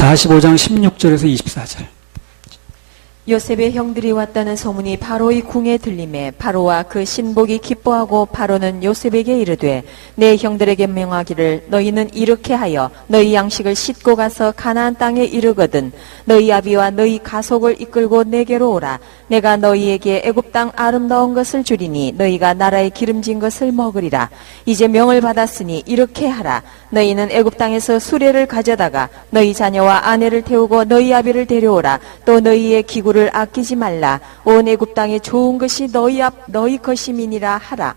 45장 16절에서 24절. 요셉의 형들이 왔다는 소문이 바로의 궁에 들림에 바로와 그 신복이 기뻐하고 바로는 요셉에게 이르되 내 형들에게 명하기를 너희는 이렇게 하여 너희 양식을 싣고 가서 가나안 땅에 이르거든 너희 아비와 너희 가속을 이끌고 내게로 오라. 내가 너희에게 애굽 땅 아름다운 것을 주리니 너희가 나라의 기름진 것을 먹으리라. 이제 명을 받았으니 이렇게 하라. 너희는 애굽 땅에서 수레를 가져다가 너희 자녀와 아내를 태우고 너희 아비를 데려오라. 또 너희의 기구를 아끼지 말라. 온 애굽 땅에 좋은 것이 너희 것임이니라 하라.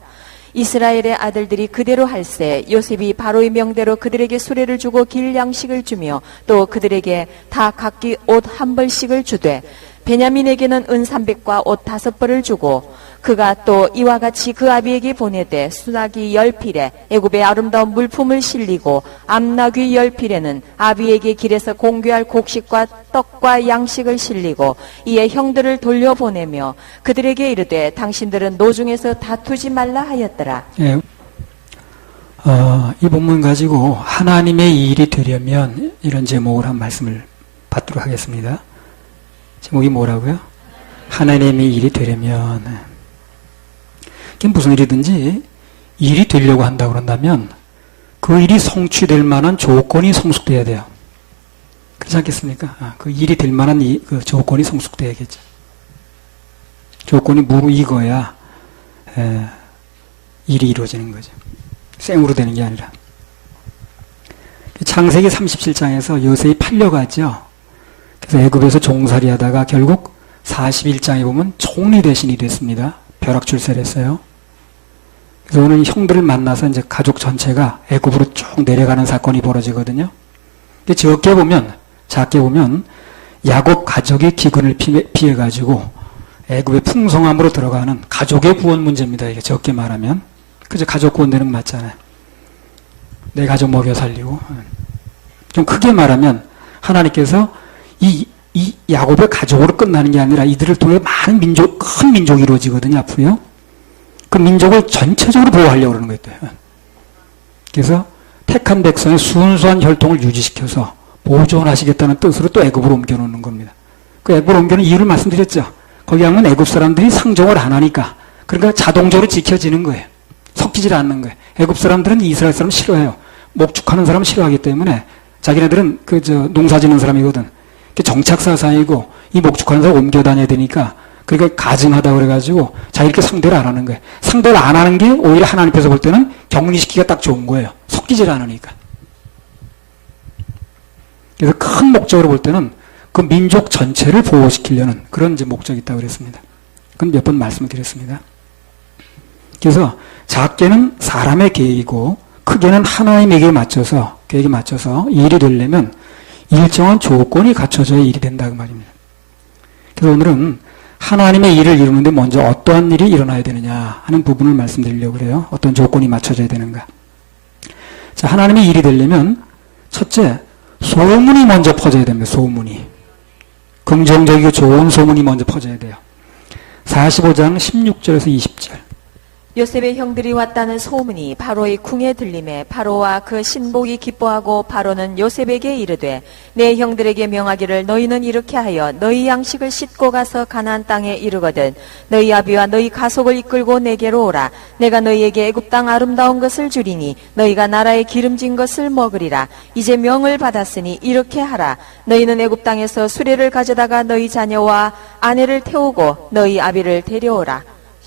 이스라엘의 아들들이 그대로 할세. 요셉이 바로의 명대로 그들에게 수레를 주고 길 양식을 주며 또 그들에게 다 각기 옷 한 벌씩을 주되 베냐민에게는 은 300과 옷 5벌을 주고 그가 또 이와 같이 그 아비에게 보내되 수나기 10필에 애굽의 아름다운 물품을 실리고 암나귀 10필에는 아비에게 길에서 공개할 곡식과 떡과 양식을 실리고 이에 형들을 돌려보내며 그들에게 이르되 당신들은 노중에서 다투지 말라 하였더라. 예, 이 본문 가지고 하나님의 일이 되려면 이런 제목을 한 말씀을 받도록 하겠습니다. 제목이 뭐라고요? 하나님의 일이 되려면. 이게 무슨 일이든지 일이 되려고 한다고 그런다면 그 일이 성취될 만한 조건이 성숙돼야 돼요. 그렇지 않겠습니까? 그 일이 될 만한 그 조건이 성숙돼야겠죠. 조건이 무르익어야 일이 이루어지는 거죠. 생으로 되는 게 아니라. 창세기 37장에서 요셉이 팔려가죠. 그래서 애굽에서 종살이 하다가 결국 41장에 보면 총리 대신이 됐습니다. 벼락출세를 했어요. 그래서 오늘 형들을 만나서 이제 가족 전체가 애굽으로 쭉 내려가는 사건이 벌어지거든요. 근데 작게 보면 야곱 가족이 기근을 피해가지고 애굽의 풍성함으로 들어가는 가족의 구원 문제입니다. 이게 적게 말하면. 그죠? 가족 구원되는 거 맞잖아요. 내 가족 먹여 살리고. 좀 크게 말하면 하나님께서 이 야곱의 가족으로 끝나는 게 아니라 이들을 통해 많은 큰 민족이 이루어지거든요, 앞으로요. 그 민족을 전체적으로 보호하려고 그러는 거예요. 그래서 택한 백성의 순수한 혈통을 유지시켜서 보존하시겠다는 뜻으로 또 애굽으로 옮겨놓는 겁니다. 그 애굽으로 옮겨놓은 이유를 말씀드렸죠. 거기 하면 애굽 사람들이 상종을 안 하니까 그러니까 자동적으로 지켜지는 거예요. 섞이질 않는 거예요. 애굽 사람들은 이스라엘 사람 싫어해요. 목축하는 사람 싫어하기 때문에 자기네들은 농사 짓는 사람이거든. 정착사상이고 이 목축하는 사람 옮겨 다녀야 되니까 그러니까 가증하다 그래가지고 자기렇게 상대를 안 하는 거예요. 상대를 안 하는 게 오히려 하나님께서 볼 때는 격리시키기가 딱 좋은 거예요. 섞이질 않으니까. 그래서 큰 목적으로 볼 때는 그 민족 전체를 보호시키려는 그런 이제 목적이 있다고 그랬습니다. 그건 몇 번 말씀을 드렸습니다. 그래서 작게는 사람의 계획이고 크게는 하나님의 계획에 맞춰서 일이 되려면 일정한 조건이 갖춰져야 일이 된다 그 말입니다. 그래서 오늘은 하나님의 일을 이루는데 먼저 어떠한 일이 일어나야 되느냐 하는 부분을 말씀드리려고 그래요. 어떤 조건이 맞춰져야 되는가. 자, 하나님의 일이 되려면 첫째, 소문이 먼저 퍼져야 됩니다. 소문이. 긍정적이고 좋은 소문이 먼저 퍼져야 돼요. 45장 16절에서 20절. 요셉의 형들이 왔다는 소문이 바로의 궁에 들림에 바로와 그 신복이 기뻐하고 바로는 요셉에게 이르되 내 형들에게 명하기를 너희는 이렇게 하여 너희 양식을 싣고 가서 가나안 땅에 이르거든 너희 아비와 너희 가속을 이끌고 내게로 오라. 내가 너희에게 애굽 땅 아름다운 것을 주리니 너희가 나라의 기름진 것을 먹으리라. 이제 명을 받았으니 이렇게 하라. 너희는 애굽 땅에서 수레를 가져다가 너희 자녀와 아내를 태우고 너희 아비를 데려오라.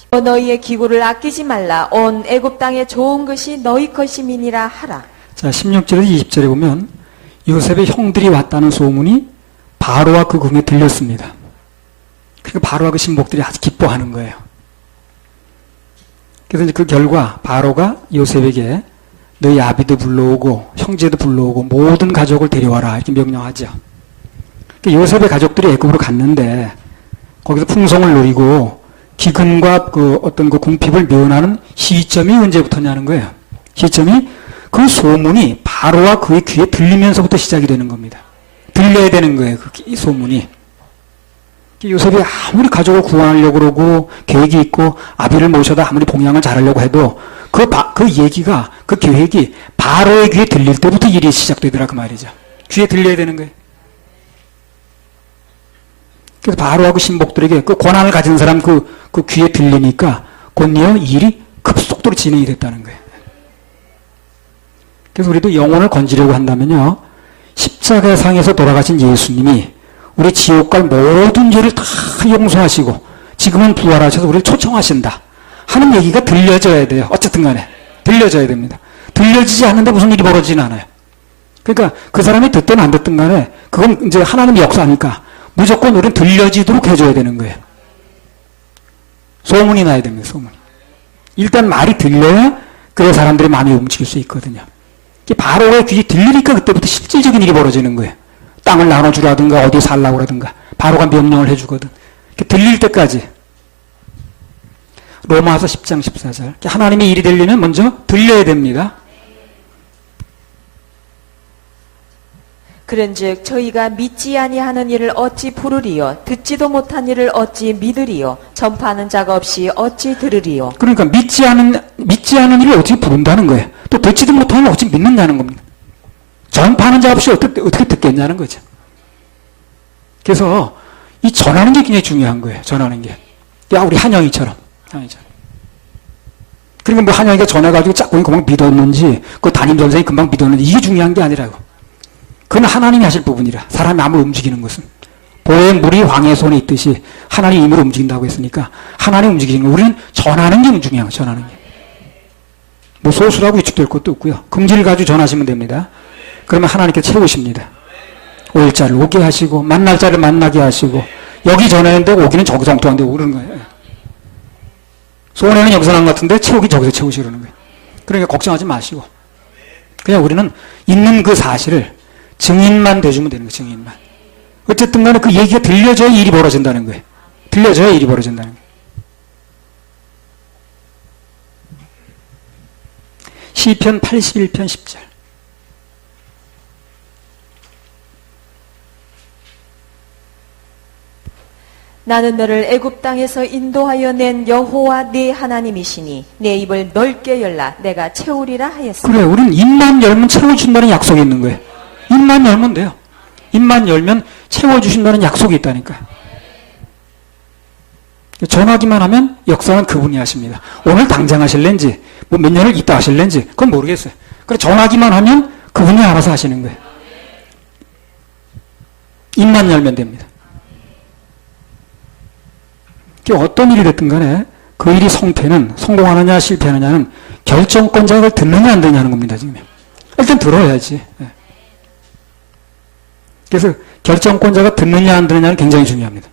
너희의 기구를 아끼지 말라. 온 애굽 땅에 좋은 것이 너희 것임이니라 하라. 자, 16절에서 20절에 보면 요셉의 형들이 왔다는 소문이 바로와 그 궁에 들렸습니다. 그러니까 바로와 그 신복들이 아주 기뻐하는 거예요. 그래서 이제 그 결과 바로가 요셉에게 너희 아비도 불러오고 형제도 불러오고 모든 가족을 데려와라 이렇게 명령하죠. 그러니까 요셉의 가족들이 애굽으로 갔는데 거기서 풍성을 누리고 기근과 어떤 궁핍을 면하는 시점이 언제부터냐는 거예요. 시점이 그 소문이 바로와 그의 귀에 들리면서부터 시작이 되는 겁니다. 들려야 되는 거예요. 이 소문이. 요셉이 아무리 가족을 구원하려고 그러고 계획이 있고 아비를 모셔다 아무리 봉양을 잘하려고 해도 그 얘기가 그 계획이 바로의 귀에 들릴 때부터 일이 시작되더라 그 말이죠. 귀에 들려야 되는 거예요. 그래서 바로하고 신복들에게 그 권한을 가진 사람 그 귀에 들리니까 곧이어 일이 급속도로 진행이 됐다는 거예요. 그래서 우리도 영혼을 건지려고 한다면요, 십자가상에서 돌아가신 예수님이 우리 지옥 갈 모든 죄를 다 용서하시고 지금은 부활하셔서 우리를 초청하신다 하는 얘기가 들려져야 돼요. 어쨌든 간에 들려져야 됩니다. 들려지지 않는데 무슨 일이 벌어지진 않아요. 그러니까 그 사람이 듣든 안 듣든 간에 그건 이제 하나님의 역사니까 무조건 우리는 들려지도록 해줘야 되는 거예요. 소문이 나야 됩니다. 소문이. 일단 말이 들려야 그래 사람들의 마음이 움직일 수 있거든요. 바로의 귀에 들리니까 그때부터 실질적인 일이 벌어지는 거예요. 땅을 나눠주라든가 어디에 살라고 하든가 바로가 명령을 해주거든. 들릴 때까지. 로마서 10장 14절. 하나님의 일이 되려면 먼저 들려야 됩니다. 그런즉 저희가 믿지 아니하는 일을 어찌 부르리요 듣지도 못한 일을 어찌 믿으리요 전파하는 자가 없이 어찌 들으리요. 그러니까 믿지 않은 일을 어떻게 부른다는 거예요. 또 듣지도 못하는 걸 어찌 믿는다는 겁니다. 전파하는 자 없이 어떻게 듣겠냐는 거죠. 그래서 이 전하는 게 굉장히 중요한 거예요. 전하는 게. 야, 우리 한영이처럼. 그리고 뭐 한영이가 전해가지고 짝꿍이 금방 믿었는지 그 담임 선생이 금방 믿었는지 이게 중요한 게 아니라고. 그건 하나님이 하실 부분이라. 사람의 마음을 움직이는 것은 보의 물이 황의 손에 있듯이 하나님이 힘으로 움직인다고 했으니까 하나님 움직이는 거. 우리는 전하는 게 중요해요. 전하는 게. 뭐 소수라고 위축될 것도 없고요. 금지를 가지고 전하시면 됩니다. 그러면 하나님께 채우십니다. 올 자를 오게 하시고 만날 자를 만나게 하시고 여기 전하는데 오기는 저기서 엉뚱한데 오르는 거예요. 소원에는 여기서 난 것 같은데 채우기 저기서 채우시려는 거예요. 그러니까 걱정하지 마시고 그냥 우리는 있는 그 사실을 증인만 돼주면 되는 거예요. 증인만. 어쨌든 간에 그 얘기가 들려져야 일이 벌어진다는 거예요. 들려져야 일이 벌어진다는 거예요. 시편 81편 10절. 나는 너를 애굽 땅에서 인도하여 낸 여호와 네 하나님이시니 내 입을 넓게 열라 내가 채우리라 하였으니. 그래, 우리는 입만 열면 채워준다는 약속이 있는 거예요. 입만 열면 돼요. 입만 열면 채워주신다는 약속이 있다니까요. 전하기만 하면 역사는 그분이 하십니다. 오늘 당장 하실랜지 뭐 몇 년을 있다 하실랜지 그건 모르겠어요. 그래, 전하기만 하면 그분이 알아서 하시는 거예요. 입만 열면 됩니다. 어떤 일이 됐든 간에 그 일이 성공하느냐 실패하느냐는 결정권자가 듣느냐 안 듣느냐 하는 겁니다. 지금 일단 들어야지. 그래서 결정권자가 듣느냐 안 듣느냐는 굉장히 중요합니다.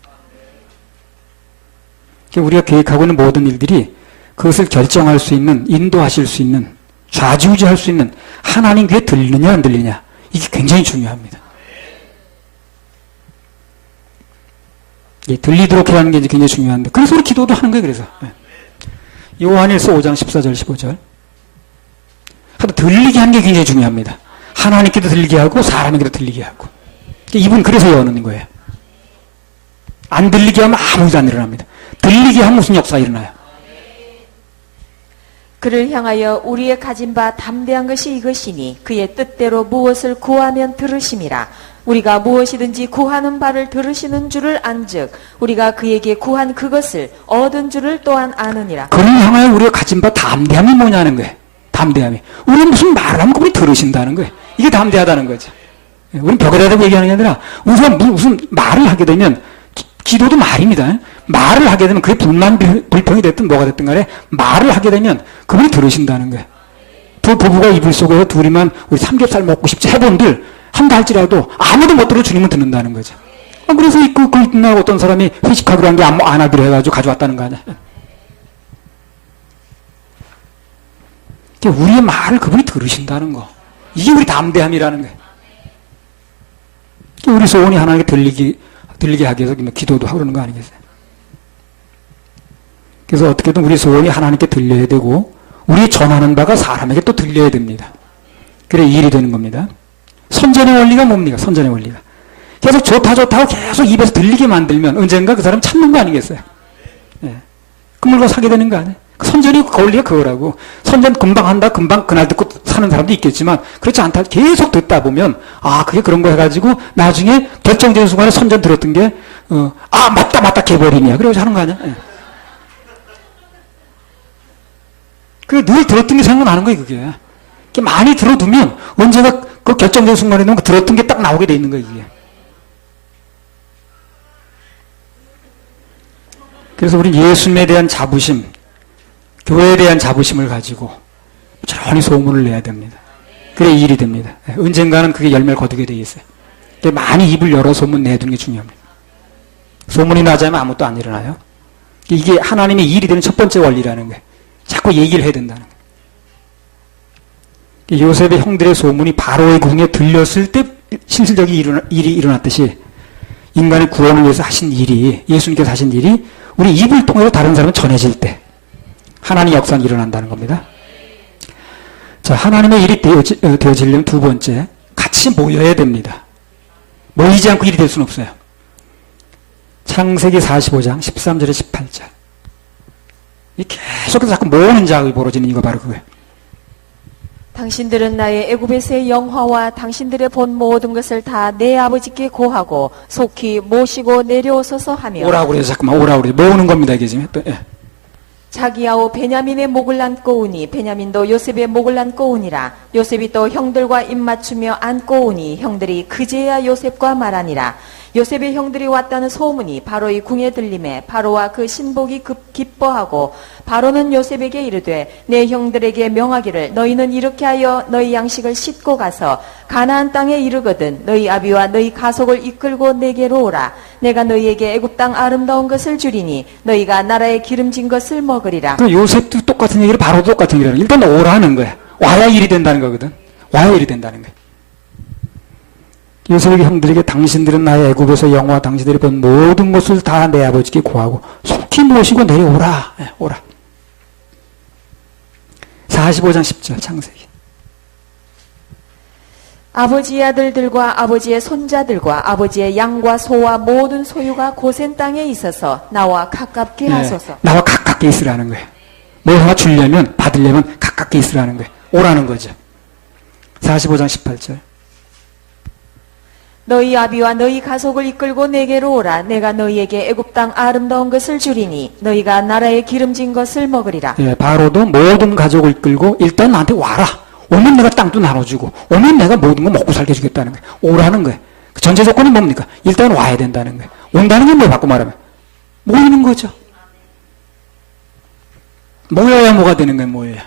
우리가 계획하고 있는 모든 일들이 그것을 결정할 수 있는, 인도하실 수 있는, 좌지우지할 수 있는 하나님 귀에 들리느냐 안 들리냐 이게 굉장히 중요합니다. 들리도록 해야 하는 게 굉장히 중요한데 그래서 우리 기도도 하는 거예요. 그래서 요한일서 5장 14절 15절 하여튼 들리게 하는 게 굉장히 중요합니다. 하나님께도 들리게 하고 사람에게도 들리게 하고 이분 그래서 여는 거예요. 안 들리게 하면 아무 일도 안 일어납니다. 들리게 하면 무슨 역사가 일어나요. 그를 향하여 우리의 가진 바 담대한 것이 이것이니 그의 뜻대로 무엇을 구하면 들으심이라. 우리가 무엇이든지 구하는 바를 들으시는 줄을 안즉 우리가 그에게 구한 그것을 얻은 줄을 또한 아느니라. 그를 향하여 우리가 가진 바 담대함이 뭐냐는 거예요. 담대함이. 우리는 무슨 말을 하면 그분이 들으신다는 거예요. 이게 담대하다는 거죠. 우리는 벽에다가 얘기하는 게 아니라 무슨 말을 하게 되면 기도도 말입니다. 말을 하게 되면 그게 불평이 됐든 뭐가 됐든 간에 말을 하게 되면 그분이 들으신다는 거예요. 두 부부가 이불 속에서 둘이만 우리 삼겹살 먹고 싶지 해본들 한다 할지라도 아무도 못 들어 주님은 듣는다는 거죠. 그래서 그 이튿날 어떤 사람이 회식하기로 한 게 안 하기로 해가지고 가져왔다는 거 아니야. 우리의 말을 그분이 들으신다는 거. 이게 우리 담대함이라는 거예요. 우리 소원이 하나님께 들리게 하기 위해서 기도도 하고 그러는 거 아니겠어요? 그래서 어떻게든 우리 소원이 하나님께 들려야 되고 우리 전하는 바가 사람에게 또 들려야 됩니다. 그래 일이 되는 겁니다. 선전의 원리가 뭡니까? 선전의 원리가. 계속 좋다 하고 계속 입에서 들리게 만들면 언젠가 그 사람 참는 거 아니겠어요? 그 물건 사게 되는 거 아니에요? 선전이 원리가 그거라고. 선전 금방 한다, 금방 그날 듣고 사는 사람도 있겠지만, 그렇지 않다. 계속 듣다 보면, 아, 그게 그런 거 해가지고, 나중에 결정적인 순간에 선전 들었던 게, 아, 맞다, 개버림이야. 그래가지고 하는 거 아니야? 예. 그게 늘 들었던 게 생각나는 거예요, 그게. 그게 많이 들어두면, 언제가 그 결정적인 순간에 되면 그 들었던 게 딱 나오게 돼 있는 거예요, 이게. 그래서 우리 예수님에 대한 자부심, 교회에 대한 자부심을 가지고 천천히 소문을 내야 됩니다. 그래 일이 됩니다. 언젠가는 그게 열매를 거두게 돼 있어요. 많이 입을 열어 소문 내두는 게 중요합니다. 소문이 나지 않으면 아무것도 안 일어나요. 이게 하나님의 일이 되는 첫 번째 원리라는 거예요. 자꾸 얘기를 해야 된다는 거예요. 요셉의 형들의 소문이 바로의 궁에 들렸을 때 실질적인 일이 일어났듯이 인간의 구원을 위해서 하신 일이, 예수님께서 하신 일이 우리 입을 통해서 다른 사람은 전해질 때 하나님의 역사는 일어난다는 겁니다. 자, 하나님의 일이 되어지려면 두 번째, 같이 모여야 됩니다. 모이지 않고 일이 될 수는 없어요. 창세기 45장 13절에 18절. 이 계속해서 자꾸 모으는 작업이 벌어지는 이유가 바로 그거예요. 당신들은 나의 애굽에서의 영화와 당신들의 본 모든 것을 다 내 아버지께 고하고 속히 모시고 내려오소서 하며. 오라고 그래서 잠깐만 오라고 그래서 모으는 겁니다. 이게 지금. 또, 예. 자기 아우 베냐민의 목을 안고 오니 베냐민도 요셉의 목을 안고 오니라. 요셉이 또 형들과 입맞추며 안고 오니 형들이 그제야 요셉과 말하니라. 요셉의 형들이 왔다는 소문이 바로의 궁에 들림에 바로와 그 신복이 기뻐하고 바로는 요셉에게 이르되 내 형들에게 명하기를 너희는 이렇게 하여 너희 양식을 싣고 가서 가나안 땅에 이르거든 너희 아비와 너희 가속을 이끌고 내게로 오라. 내가 너희에게 애굽 땅 아름다운 것을 주리니 너희가 나라의 기름진 것을 먹으리라. 그럼 요셉도 똑같은 얘기를 바로도 똑같은 얘기를 일단 오라는 거야. 와야 일이 된다는 거거든. 와야 일이 된다는 거야. 요셉의 형들에게 당신들은 나의 애굽에서 영화 당신들이 본 모든 것을 다 내 아버지께 고하고 속히 모시고 내려오라. 네, 오라. 45장 10절 창세기. 아버지의 아들들과 아버지의 손자들과 아버지의 양과 소와 모든 소유가 고센 땅에 있어서 나와 가깝게 하소서. 나와 가깝게 있으라는 거예요. 뭘 하나 주려면 받으려면 가깝게 있으라는 거예요. 오라는 거죠. 45장 18절. 너희 아비와 너희 가속을 이끌고 내게로 오라. 내가 너희에게 애굽 땅 아름다운 것을 주리니 너희가 나라의 기름진 것을 먹으리라. 예, 바로도 모든 가족을 이끌고 일단 나한테 와라. 오면 내가 땅도 나눠주고 오면 내가 모든 거 먹고 살게 해주겠다는 거예요. 오라는 거예요. 그 전제 조건이 뭡니까? 일단 와야 된다는 거예요. 온다는 게 뭐 바꿔 말하면 모이는 거죠. 모여야 뭐가 되는 거예요. 모여야.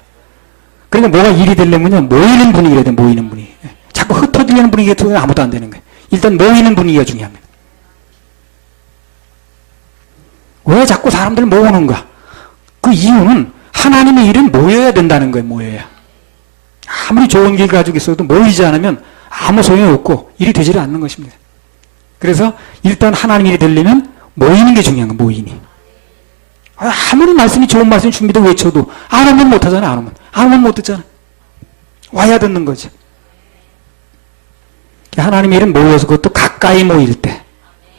그러니까 뭐가 일이 되려면요 모이는 분위기라 돼. 모이는 분위기. 자꾸 흩어지려는 분위기가 들어오면 아무도 안 되는 거예요. 일단 모이는 분위기가 중요합니다. 왜 자꾸 사람들 모으는가? 그 이유는 하나님의 일은 모여야 된다는 거예요. 모여야. 아무리 좋은 길 가지고 있어도 모이지 않으면 아무 소용이 없고 일이 되지를 않는 것입니다. 그래서 일단 하나님 일이 되려면 모이는 게 중요한 거예요. 모이니. 아무리 말씀이 좋은 말씀 준비도 외쳐도 안 오면 못하잖아. 안 오면 못 듣잖아. 와야 듣는 거죠. 하나님의 일은 모여서 그것도 가까이 모일 때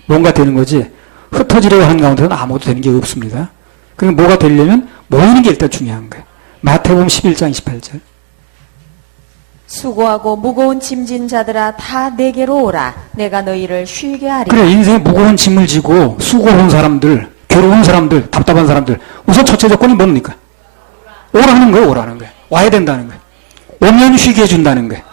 뭔가 되는 거지 흩어지려고 하는 가운데는 아무것도 되는 게 없습니다. 그러니까 뭐가 되려면 모이는 게 일단 중요한 거예요. 마태복음 11장 28절. 수고하고 무거운 짐진 자들아 다 내게로 오라. 내가 너희를 쉬게 하리라. 그래 인생에 무거운 짐을 지고 수고로운 사람들, 괴로운 사람들, 답답한 사람들 우선 첫째 조건이 뭡니까? 오라는 거예요. 오라는 거예요. 와야 된다는 거예요. 오면 쉬게 해준다는 거예요.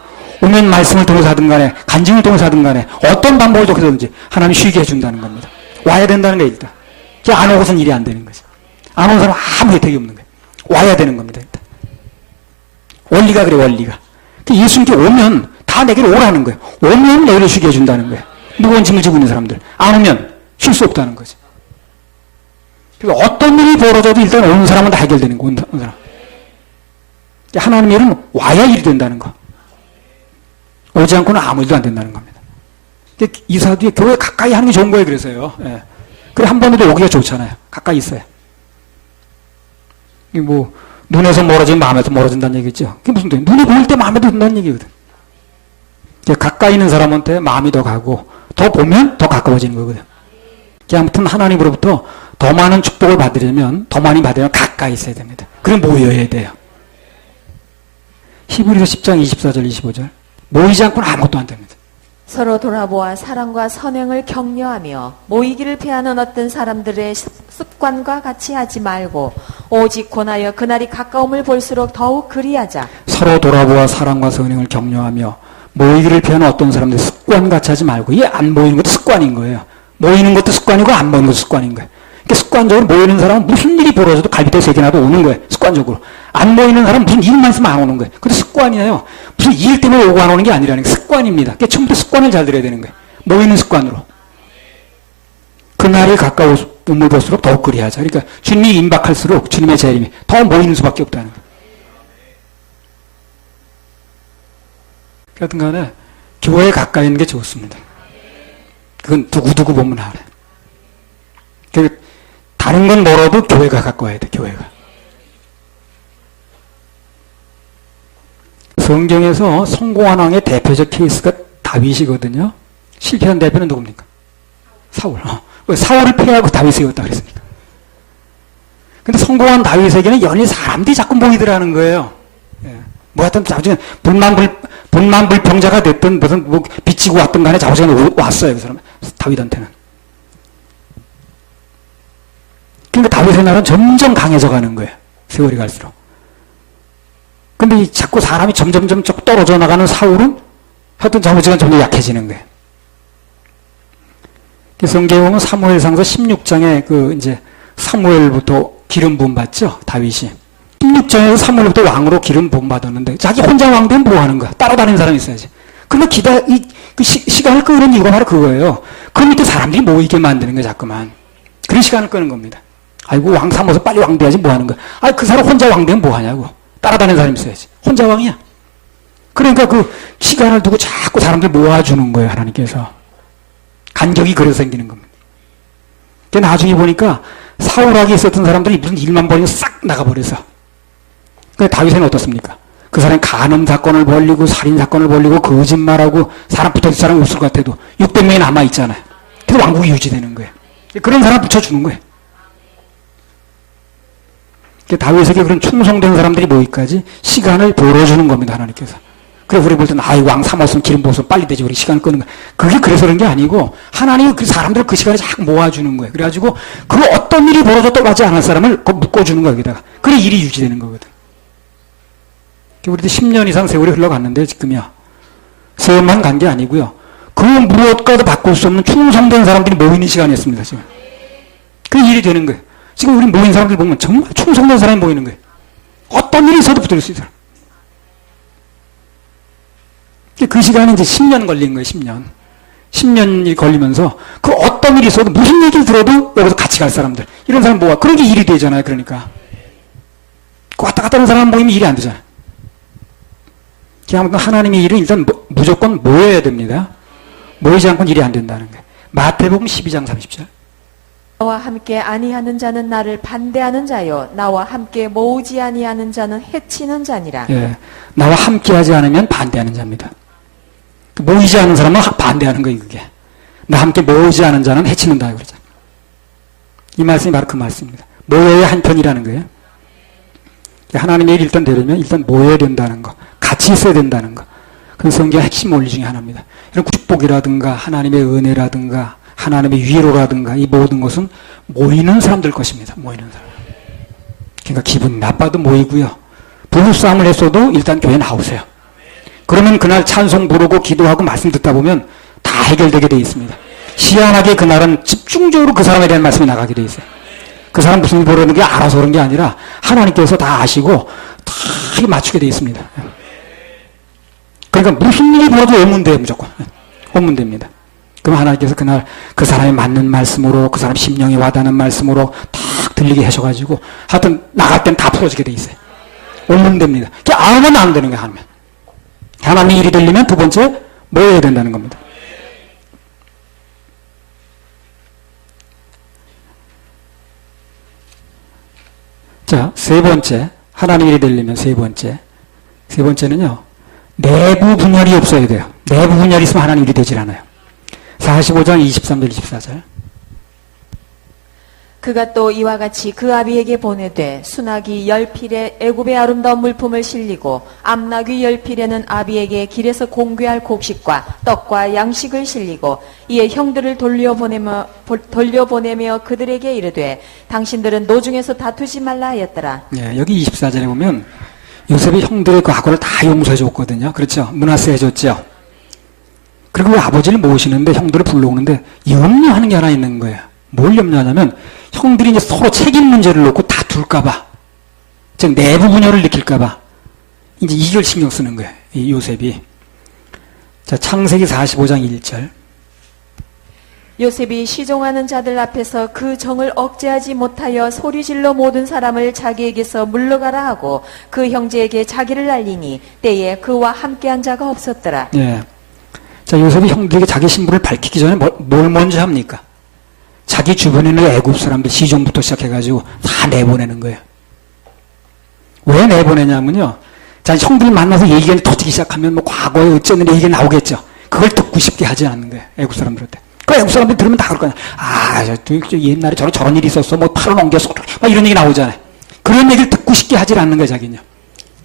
오면 말씀을 통해서 하든 간에 간증을 통해서 하든 간에 어떤 방법을 통해서든지 하나님이 쉬게 해준다는 겁니다. 와야 된다는 거예요. 일단. 안 오고선 일이 안 되는 거죠. 안 온 사람은 아무 혜택이 없는 거예요. 와야 되는 겁니다. 일단. 원리가 그래 원리가. 예수님께 오면 다 내게로 오라는 거예요. 오면 너희를 쉬게 해준다는 거예요. 무거운 짐을 지고 있는 사람들. 안 오면 쉴 수 없다는 거죠. 그래서 어떤 일이 벌어져도 일단 오는 사람은 다 해결되는 거예요. 온 사람. 하나님의 일은 와야 일이 된다는 거. 오지 않고는 아무 일도 안 된다는 겁니다. 이사도에 교회 가까이 하는 게 좋은 거예요. 그래서요. 예. 그래 한 번에도 오기가 좋잖아요. 가까이 있어요. 이 뭐 눈에서 멀어지면 마음에서 멀어진다는 얘기죠. 그게 무슨 뜻이에요? 눈에 보일 때 마음에도 든다는 얘기거든. 가까이 있는 사람한테 마음이 더 가고 더 보면 더 가까워지는 거거든. 아무튼 하나님으로부터 더 더 많은 축복을 받으려면, 더 많이 받으려면 가까이 있어야 됩니다. 그럼 모여야 돼요. 히브리서 10장 24절 25절. 모이지 않고는 아무것도 안 됩니다. 서로 돌아보아 사랑과 선행을 격려하며 모이기를 피하는 어떤 사람들의 습관과 같이 하지 말고 오직 권하여 그날이 가까움을 볼수록 더욱 그리하자. 서로 돌아보아 사랑과 선행을 격려하며 모이기를 피하는 어떤 사람들 습관 같이 하지 말고, 이게 안 모이는 것도 습관인 거예요. 모이는 것도 습관이고 안 모이는 것도 습관인 거예요. 그러니까 습관적으로 모이는 사람은 무슨 일이 벌어져도 갈비뼈 3개나도 오는 거예요. 습관적으로. 안 모이는 사람은 무슨 일만 있으면 안 오는 거예요. 그것도 습관이에요. 무슨 일 때문에 오고 안 오는 게 아니라는 게 습관입니다. 그러니까 처음부터 습관을 잘 들여야 되는 거예요. 모이는 습관으로. 그날이 가까움을 볼수록 더욱 그리하자. 그러니까 주님이 임박할수록 주님의 재림이 더 모이는 수밖에 없다는 거예요. 하여튼 간에 교회에 가까이 있는 게 좋습니다. 그건 두고두고 보면 알아요. 다른 건 멀어도 교회가 가까워야 돼, 교회가. 성경에서 성공한 왕의 대표적 케이스가 다윗이거든요. 실패한 대표는 누굽니까? 사울. 왜 사울을 패하고 다윗을 세웠다 그랬습니까? 근데 성공한 다윗에게는 연일 사람들이 자꾸 모이더라는 거예요. 예. 뭐 하여튼 나중에 분만불평자가 됐든 무슨 뭐 비치고 왔든 간에 자부지간 왔어요, 그 사람. 다윗한테는. 그러니까 다윗의 날은 점점 강해져 가는 거예요. 세월이 갈수록. 근데 이 자꾸 사람이 점점 떨어져 나가는 사울은 하여튼 자부지간 점점 약해지는 거예요. 성경에 보면 사무엘상서 16장에 그 이제 사무엘부터 기름 부음 받죠, 다윗이. 16장에서 사무엘부터 왕으로 기름 부음 받았는데 자기 혼자 왕 되면 뭐 하는 거야? 따라다니는 사람이 있어야지. 그러면 시간을 끄는 이유가 바로 그거예요. 그 밑에 사람들이 모이게 만드는 거야, 자꾸만. 그런 시간을 끄는 겁니다. 아이고, 왕 삼아서 빨리 왕 돼야지 뭐 하는 거야. 아, 그 사람 혼자 왕 되면 뭐 하냐고. 따라다니는 사람이 있어야지. 혼자 왕이야. 그러니까 그 시간을 두고 자꾸 사람들 모아주는 거예요, 하나님께서. 간격이 그래서 생기는 겁니다. 근데 나중에 보니까 사울하게 있었던 사람들이 무슨 일만 벌리고 싹 나가버려서. 근데 다윗은 어떻습니까? 그 사람이 간음 사건을 벌리고 살인 사건을 벌리고 거짓말하고 사람 붙어있을 사람이 없을 것 같아도 600명이 남아있잖아요. 그래서 왕국이 유지되는 거예요. 그런 사람 붙여주는 거예요. 다윗에게 그런 충성된 사람들이 모이까지 시간을 벌어주는 겁니다, 하나님께서. 그래서 우리 볼 때는 왕 삼았으면 기름 부어서 빨리 되지, 우리 시간 끄는 거야. 그게 그래서 그런 게 아니고 하나님이 그 사람들을 그 시간에 쫙 모아주는 거예요. 그래가지고 그 어떤 일이 벌어져도 하지 않을 사람을 묶어주는 거야, 여기다가. 그래 일이 유지되는 거거든. 우리도 10년 이상 세월이 흘러갔는데 지금이야. 세월만 간 게 아니고요. 그 무엇과도 바꿀 수 없는 충성된 사람들이 모이는 시간이었습니다, 지금. 그 일이 되는 거예요. 지금 우리 모인 사람들 보면 정말 충성된 사람이 모이는 거예요. 어떤 일이 있어도 붙을 수 있어요. 그 시간이 이제 10년 걸린 거예요, 10년. 10년이 걸리면서 그 어떤 일이 있어도 무슨 얘기를 들어도 여기서 같이 갈 사람들. 이런 사람 모아. 그런 게 일이 되잖아요, 그러니까. 왔다 갔다 하는 사람 모이면 일이 안 되잖아요. 아무튼 하나님의 일은 일단 무조건 모여야 됩니다. 모이지 않고는 일이 안 된다는 거예요. 마태복음 12장 30절. 나와 함께 아니하는 자는 나를 반대하는 자요 나와 함께 모으지 아니하는 자는 해치는 자니라. 예, 나와 함께하지 않으면 반대하는 자입니다. 모이지 않은 사람은 반대하는 거예요, 그게. 나 함께 모이지 않은 자는 해치는다 그러죠. 이 말씀이 바로 그 말씀입니다. 모여야 한편이라는 거예요. 하나님의 일 일단 되려면 일단 모여야 된다는 거, 같이 있어야 된다는 거. 그래서 성경의 핵심 원리 중에 하나입니다. 이런 축복이라든가 하나님의 은혜라든가 하나님의 위로라든가 이 모든 것은 모이는 사람들 것입니다. 모이는 사람. 그러니까 기분이 나빠도 모이고요. 부부싸움을 했어도 일단 교회 나오세요. 그러면 그날 찬송 부르고 기도하고 말씀 듣다 보면 다 해결되게 돼 있습니다. 희한하게 그날은 집중적으로 그 사람에 대한 말씀이 나가게 돼 있어요. 그 사람 무슨 일 벌어는 게 알아서 그런 게 아니라 하나님께서 다 아시고 다 맞추게 돼 있습니다. 그러니까 무슨 일이 벌어도 오문돼요, 무조건. 오문됩니다. 그럼 하나님께서 그날 그 사람이 맞는 말씀으로 그 사람 심령에 와닿는 말씀으로 탁 들리게 하셔가지고 하여튼 나갈 땐 다 풀어지게 돼 있어요. 오문됩니다. 아무나 안 되는 거예요, 하나님. 하나님의 일이 되려면 두 번째 모여야 된다는 겁니다. 자, 세 번째. 하나님의 일이 되려면 세 번째는요. 내부 분열이 없어야 돼요. 내부 분열이 있으면 하나님 일이 되질 않아요. 45장 23절 24절. 그가 또 이와 같이 그 아비에게 보내되 수나기 10필에 애굽의 아름다운 물품을 실리고 암나귀 10필에는 아비에게 길에서 공개할 곡식과 떡과 양식을 실리고 이에 형들을 돌려보내며 그들에게 이르되 당신들은 노중에서 다투지 말라 하였더라. 예, 여기 24절에 보면 요셉이 형들의 그 과거를 다 용서해 줬거든요. 그렇죠? 문하세 해줬죠. 그리고 그 아버지를 모시는데 형들을 불러오는데 염려하는 게 하나 있는 거예요. 뭘 염려하냐면 형들이 이제 서로 책임 문제를 놓고 다툴까봐, 즉 내부 분열을 느낄까봐 이제 이걸 신경 쓰는 거예요. 이 요셉이. 자, 창세기 45장 1절. 요셉이 시종하는 자들 앞에서 그 정을 억제하지 못하여 소리질러 모든 사람을 자기에게서 물러가라 하고 그 형제에게 자기를 알리니 때에 그와 함께한 자가 없었더라. 예. 자, 요셉이 형들에게 자기 신분을 밝히기 전에 뭘 먼저 합니까? 자기 주변에 있는 애굽 사람들 시종부터 시작해가지고 다 내보내는 거예요. 왜 내보내냐면요. 자, 형들 만나서 얘기가 터지기 시작하면 뭐 과거에 어쨌는 얘기가 나오겠죠. 그걸 듣고 싶게 하지 않는 거예요. 애굽 사람들한테. 그 애국 사람들이 들으면 다 그럴 거야. 아, 저 옛날에 저런 일이 있었어. 뭐 팔을 옮겼어. 막 이런 얘기 나오잖아요. 그런 얘기를 듣고 싶게 하질 않는 거야, 자기는요.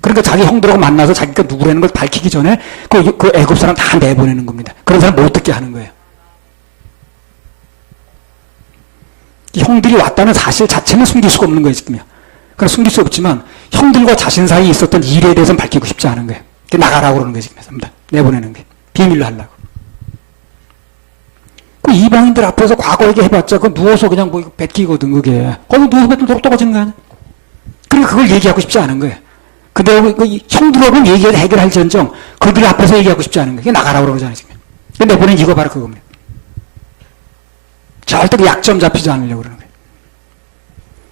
그러니까 자기 형들하고 만나서 자기가 누구라는 걸 밝히기 전에 그 애국 사람 다 내보내는 겁니다. 그런 사람 못 듣게 하는 거예요. 형들이 왔다는 사실 자체는 숨길 수가 없는 거예요, 지금요. 그러니까 숨길 수 없지만 형들과 자신 사이에 있었던 일에 대해서는 밝히고 싶지 않은 거예요. 나가라고 그러는 거예요, 지금. 내보내는 게. 비밀로 하려고. 그 이방인들 앞에서 과거 얘기해봤자 그 누워서 그냥 뭐 뱉기거든, 그게. 거기 누워서 뱉으면 떨어지는 거 아니야? 그러니까 그걸 얘기하고 싶지 않은 거예요. 근데 그 형들하고는 얘기해서 해결할 전정 그들 앞에서 얘기하고 싶지 않은 거예요. 그게 나가라고 그러잖아요, 지금. 근데 내보낸 이거 바로 그겁니다. 절대 그 약점 잡히지 않으려고 그러는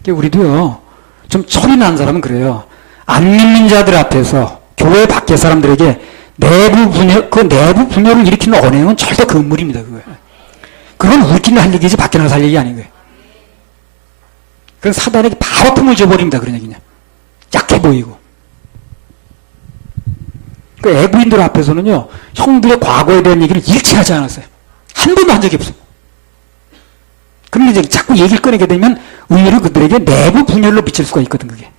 거예요. 우리도요, 좀 철이 난 사람은 그래요. 안 믿는 자들 앞에서 교회 밖의 사람들에게 내부 분열을 일으키는 언행은 절대 금물입니다, 그거예요. 그건 우리끼리 할 얘기지 밖에 나가서 할 얘기 아닌 거예요. 그건 사단에게 바로 틈을 줘버립니다, 그런 얘기냐. 약해 보이고. 그 애구인들 앞에서는요, 형들의 과거에 대한 얘기를 일치하지 않았어요. 한 번도 한 적이 없어요. 그런데 이제 자꾸 얘기를 꺼내게 되면 의외로 그들에게 내부 분열로 비칠 수가 있거든, 그게.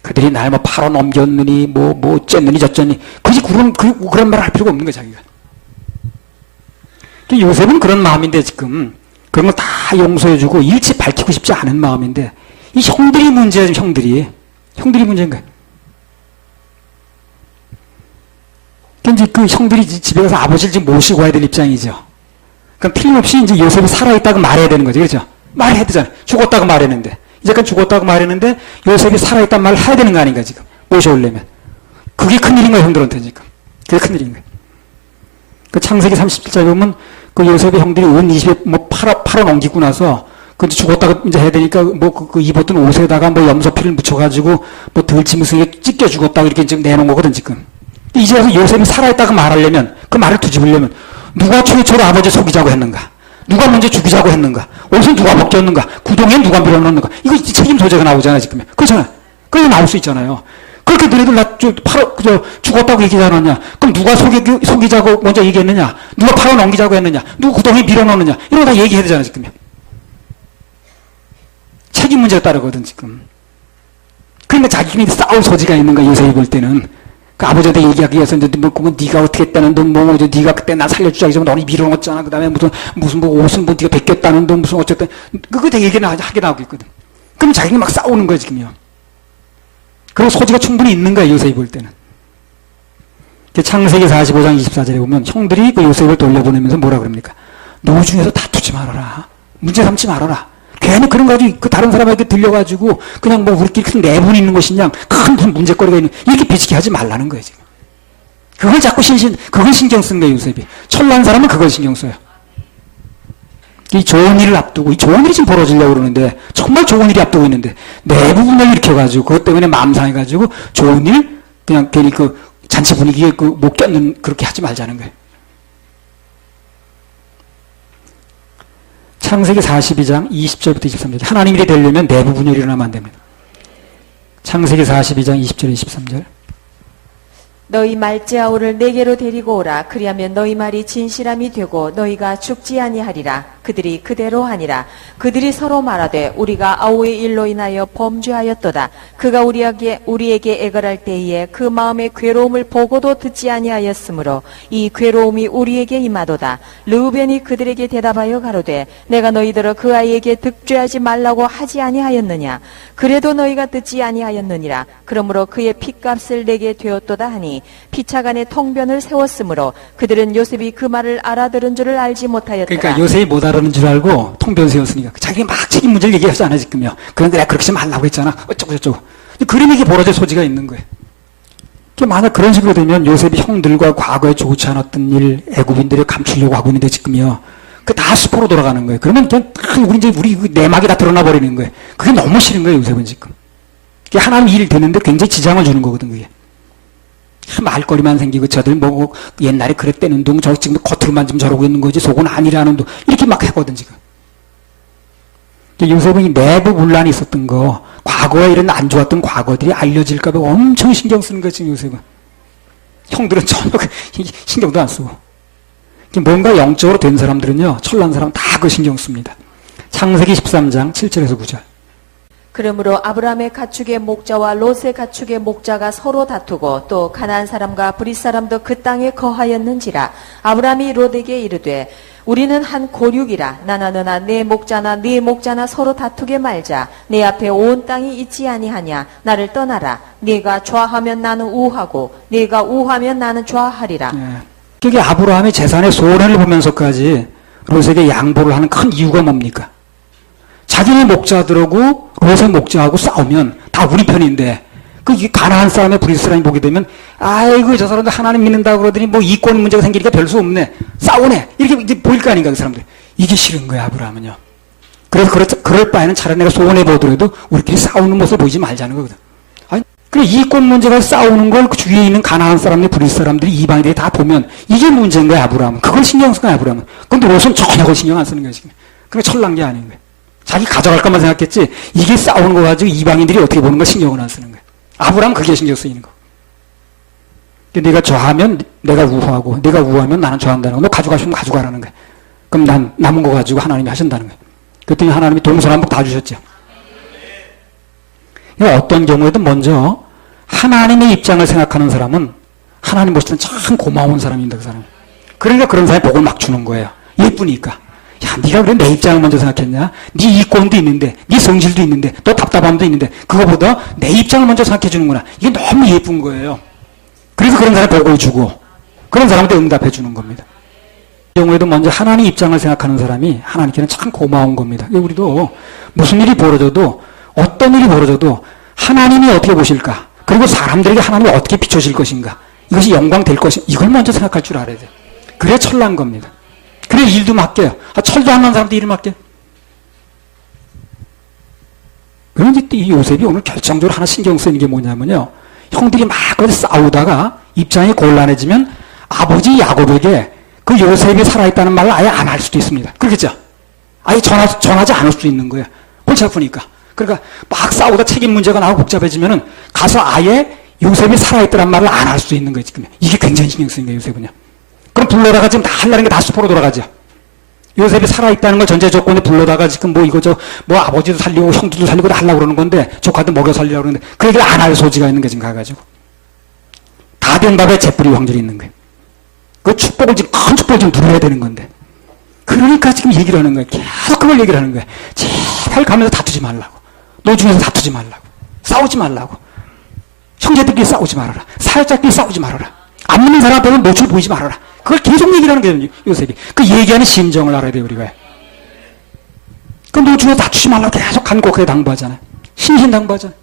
그들이 날 뭐 팔아 넘겼느니, 뭐 어쨌느니 저쨌니. 굳이 그런 말을 할 필요가 없는 거야, 자기가. 요셉은 그런 마음인데 지금 그런 걸 다 용서해주고 일치 밝히고 싶지 않은 마음인데 이 형들이 문제예요. 형들이 문제인 거예요. 이제 그 형들이 집에 가서 아버지를 지금 모시고 와야 될 입장이죠. 그럼 틀림없이 이제 요셉이 살아있다고 말해야 되는 거죠. 그렇죠? 말해야 되잖아요. 죽었다고 말했는데 이제까지 죽었다고 말했는데 요셉이 살아있다는 말을 해야 되는 거 아닌가 지금 모셔오려면. 그게 큰일인 거예요. 형들한테 지금. 그게 큰일인 거예요. 그 창세기 37장에 보면 그 요셉의 형들이 은 20에 뭐 팔아 넘기고 나서 그 죽었다가 이제 해야 되니까 뭐 그 입었던 옷에다가 뭐 염소피를 묻혀가지고 뭐 들치 무슨 찢겨 죽었다고 이렇게 지금 내놓은 거거든 지금. 이제 와서 요셉이 살아있다고 말하려면 그 말을 뒤집으려면 누가 최초로 아버지 속이자고 했는가? 누가 먼저 죽이자고 했는가? 옷은 누가 벗겼는가? 구덩이에 누가 밀어넣는가? 이거 책임 소재가 나오잖아요 지금. 그렇잖아요. 그게 나올 수 있잖아요. 그렇게 너희들 죽었다고 얘기하지 않았냐? 그럼 누가 속이자고 먼저 얘기했느냐? 누가 팔아 넘기자고 했느냐? 누가 구덩이에 밀어넣느냐? 이런 거 다 얘기해야 되잖아요, 지금. 책임 문제가 따르거든, 지금. 그러니까 자기끼리 싸울 소지가 있는 거야, 요셉이 볼 때는. 그 아버지한테 얘기하기 위해서, 그건 네가 어떻게 했다는 돈, 네가 그때 나 살려주자고 해서 너희 밀어넣었잖아. 그 다음에 무슨 옷은 네가 벗겼다는 돈, 무슨 어쨌든. 그거 되게 하게 나오고 있거든. 그럼 자기가 막 싸우는 거야, 지금요. 그런 소지가 충분히 있는 거야, 요셉이 볼 때는. 창세기 45장 24절에 보면 형들이 그 요셉을 돌려보내면서 뭐라 그럽니까? 노중에서 다투지 말아라. 문제 삼지 말아라. 괜히 그런 거 가지고 그 다른 사람에게 들려가지고 그냥 뭐 우리끼리 큰 내분이 있는 것이냐, 큰 문제거리가 있는, 이렇게 비치게 하지 말라는 거예요, 지금. 그걸 자꾸 그걸 신경 쓴 거예요, 요셉이. 철난 사람은 그걸 신경 써요. 이 좋은 일을 앞두고, 이 좋은 일이 지금 벌어지려고 그러는데, 정말 좋은 일이 앞두고 있는데, 내부 분열을 일으켜가지고, 그것 때문에 마음 상해가지고, 좋은 일, 그냥 괜히 그 잔치 분위기에 못 껴는, 그렇게 하지 말자는 거예요. 창세기 42장 20절부터 23절. 하나님 일이 되려면 내부 분열이 일어나면 안 됩니다. 창세기 42장 20절, 23절. 너희 말지아우를 내게로 데리고 오라. 그리하면 너희 말이 진실함이 되고 너희가 죽지 아니하리라. 그들이 그대로 하니라. 그들이 서로 말하되 우리가 아우의 일로 인하여 범죄하였도다. 그가 우리에게 애걸할 때에 그 마음의 괴로움을 보고도 듣지 아니하였으므로 이 괴로움이 우리에게 임하도다. 르우벤이 그들에게 대답하여 가로되 내가 너희들을 그 아이에게 득죄하지 말라고 하지 아니하였느냐. 그래도 너희가 듣지 아니하였느니라. 그러므로 그의 핏값을 내게 되었도다 하니 피차간에 통변을 세웠으므로 그들은 요셉이 그 말을 알아들은 줄을 알지 못하였더라. 그러니까 요셉이 못 알아는 줄 알고 통변 세웠으니까 자기가 막 책임 문제를 얘기하지 않아 지금요. 그런데 내가 그렇게 말라고 했잖아. 어쩌고 저쩌고. 그림이 이게 벌어질 소지가 있는 거예요. 만약 그런 식으로 되면 요셉이 형들과 과거에 좋지 않았던 일 애굽인들이 감추려고 하고 있는데 지금요. 그 다 수포로 돌아가는 거예요. 그러면 그냥 우리 내막이 다 드러나 버리는 거예요. 그게 너무 싫은 거예요, 요셉은 지금. 그게 하나님 일 되는데 굉장히 지장을 주는 거거든, 그게. 말거리만 생기고 저들 뭐 옛날에 그랬다는 둥, 저 지금 겉으로만 좀 저러고 있는 거지 속은 아니라는 둥 이렇게 막 하거든 지금. 요셉은 내부 분란이 있었던 거, 과거에 이런 안 좋았던 과거들이 알려질까 봐 엄청 신경 쓰는 거지 요셉은. 형들은 전혀 신경도 안 쓰고. 뭔가 영적으로 된 사람들은요, 철난 사람 다 그 신경 씁니다. 창세기 13장 7절에서 9절. 그러므로 아브라함의 가축의 목자와 롯의 가축의 목자가 서로 다투고 또 가나안 사람과 브릿 사람도 그 땅에 거하였는지라. 아브라함이 롯에게 이르되 우리는 한 고륙이라. 나나 너나 내 목자나 네 목자나 서로 다투게 말자. 내 앞에 온 땅이 있지 아니하냐. 나를 떠나라. 네가 좌하면 나는 우하고 네가 우하면 나는 좌하리라. 그게 아브라함이 재산의 손해를 보면서까지 롯에게 양보를 하는 큰 이유가 뭡니까? 자기네 목자들하고 롯의 목자하고 싸우면 다 우리 편인데 그 가나안 사람의 브릿 사람이 보게 되면 아이고 저 사람들 하나님 믿는다고 그러더니 뭐 이권 문제가 생기니까 별 수 없네. 싸우네. 이렇게 이제 보일 거 아닌가 그 사람들. 이게 싫은 거야 아브라함은요. 그래서 그럴 바에는 차라리 내가 손해 보더라도 우리끼리 싸우는 모습 보이지 말자는 거거든. 아니 그래 이권 문제가 싸우는 걸 그 주위에 있는 가나안 사람들 브릿 사람들이 이방인들이 다 보면 이게 문제인 거야 아브라함은. 그걸 신경 쓴 거야 아브라함은. 근데 롯은 전혀 그걸 신경 안 쓰는 거야 지금. 그게 철난 게 아닌 거야. 자기 가져갈 것만 생각했지 이게 싸우는 거 가지고 이방인들이 어떻게 보는 거 신경을 안 쓰는 거야. 아브라함은 그게 신경 쓰이는 거. 내가 좌하면 내가 우하고 내가 우하면 나는 좌한다는 거. 너 가져가시면 가져가라는 거야. 그럼 난 남은 거 가지고 하나님이 하신다는 거야. 그랬더니 하나님이 동서남북 다 주셨죠. 어떤 경우에도 먼저 하나님의 입장을 생각하는 사람은 하나님 보실 때는 참 고마운 사람입니다. 그 사람. 그러니까 그런 사람이 복을 막 주는 거예요. 예쁘니까. 야, 네가 그래 내 입장을 먼저 생각했냐? 네 이권도 있는데, 네 성질도 있는데, 또 답답함도 있는데, 그거보다 내 입장을 먼저 생각해 주는구나. 이게 너무 예쁜 거예요. 그래서 그런 사람이 복을 주고, 그런 사람한테 응답해 주는 겁니다. 이 경우에도 먼저 하나님 입장을 생각하는 사람이 하나님께는 참 고마운 겁니다. 우리도 무슨 일이 벌어져도, 어떤 일이 벌어져도 하나님이 어떻게 보실까? 그리고 사람들에게 하나님이 어떻게 비춰질 것인가? 이것이 영광 될 것인가? 이걸 먼저 생각할 줄 알아야 돼요. 그래야 철난 겁니다. 그래 일도 맡겨요. 철도 안 난 사람도 일을 맡겨요. 그런데 이 요셉이 오늘 결정적으로 하나 신경 쓰는 게 뭐냐면요. 형들이 막 싸우다가 입장이 곤란해지면 아버지 야곱에게 그 요셉이 살아있다는 말을 아예 안 할 수도 있습니다. 그렇겠죠? 아예 전하지 않을 수도 있는 거예요. 골치 아프니까. 그러니까 막 싸우다 책임 문제가 나고 복잡해지면은 가서 아예 요셉이 살아있다는 말을 안 할 수도 있는 거예요. 지금. 이게 굉장히 신경 쓰는 거예요. 요셉은요. 그럼 불러다가 지금 다 하려는 게 다 수포로 돌아가죠. 요셉이 살아있다는 걸 전제 조건에 불러다가 지금 뭐 아버지도 살리고 형들도 살리고 다 하려고 그러는 건데 조카도 먹여 살리려고 그러는데 그 얘기를 안 할 소지가 있는 게 지금 가가지고. 다 된 밥에 재뿌리 형들이 있는 거예요. 그 축복을 지금 큰 축복을 좀 누려야 되는 건데. 그러니까 지금 얘기를 하는 거예요. 계속 그걸 얘기를 하는 거예요. 제발 가면서 다투지 말라고. 너 중에서 다투지 말라고. 싸우지 말라고. 형제들끼리 싸우지 말아라. 사회자끼리 싸우지 말아라. 안 믿는 사람 앞에는 노출 보이지 말아라. 그걸 계속 얘기를 하는 거예요, 요셉이. 그 얘기하는 심정을 알아야 돼요, 우리가. 그 노출에 다투지 말라고 계속 간곡하게 당부하잖아요. 신신당부하잖아요.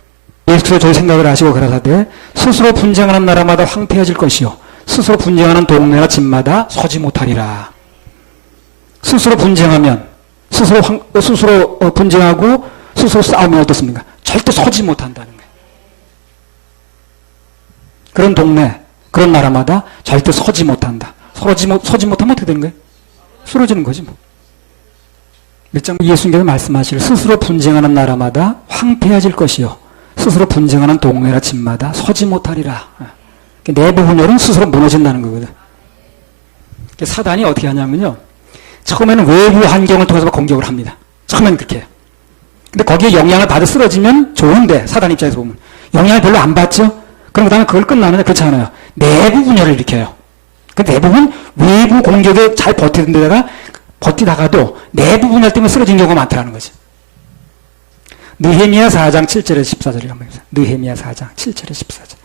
예수께서 저희 생각을 하시고 가라사대 스스로 분쟁하는 나라마다 황폐해질 것이요 스스로 분쟁하는 동네나 집마다 서지 못하리라. 스스로 분쟁하면 스스로 분쟁하고 스스로 싸우면 어떻습니까? 절대 서지 못한다는 거예요. 그런 동네 그런 나라마다 절대 서지 못한다. 서지 못하면 어떻게 되는 거예요? 쓰러지는 거지 뭐. 몇 장 예수님께서 말씀하실 스스로 분쟁하는 나라마다 황폐해질 것이요 스스로 분쟁하는 동네나 집마다 서지 못하리라. 내부 분열은 스스로 무너진다는 거거든. 사단이 어떻게 하냐면요. 처음에는 외부 환경을 통해서 공격을 합니다. 처음에는 그렇게 해요. 근데 거기에 영향을 받아 쓰러지면 좋은데, 사단 입장에서 보면. 영향을 별로 안 받죠? 그럼 그 다음에 그걸 끝나는데 그렇지 않아요. 내부 분열을 일으켜요. 그 대부분 외부 공격에 잘 버티던 데다가 버티다가도 내부 분열 때문에 쓰러진 경우가 많다는 거죠. 느헤미야 4장 7절에서 14절을 한번 해보세요. 느헤미야 4장 7절에서 14절.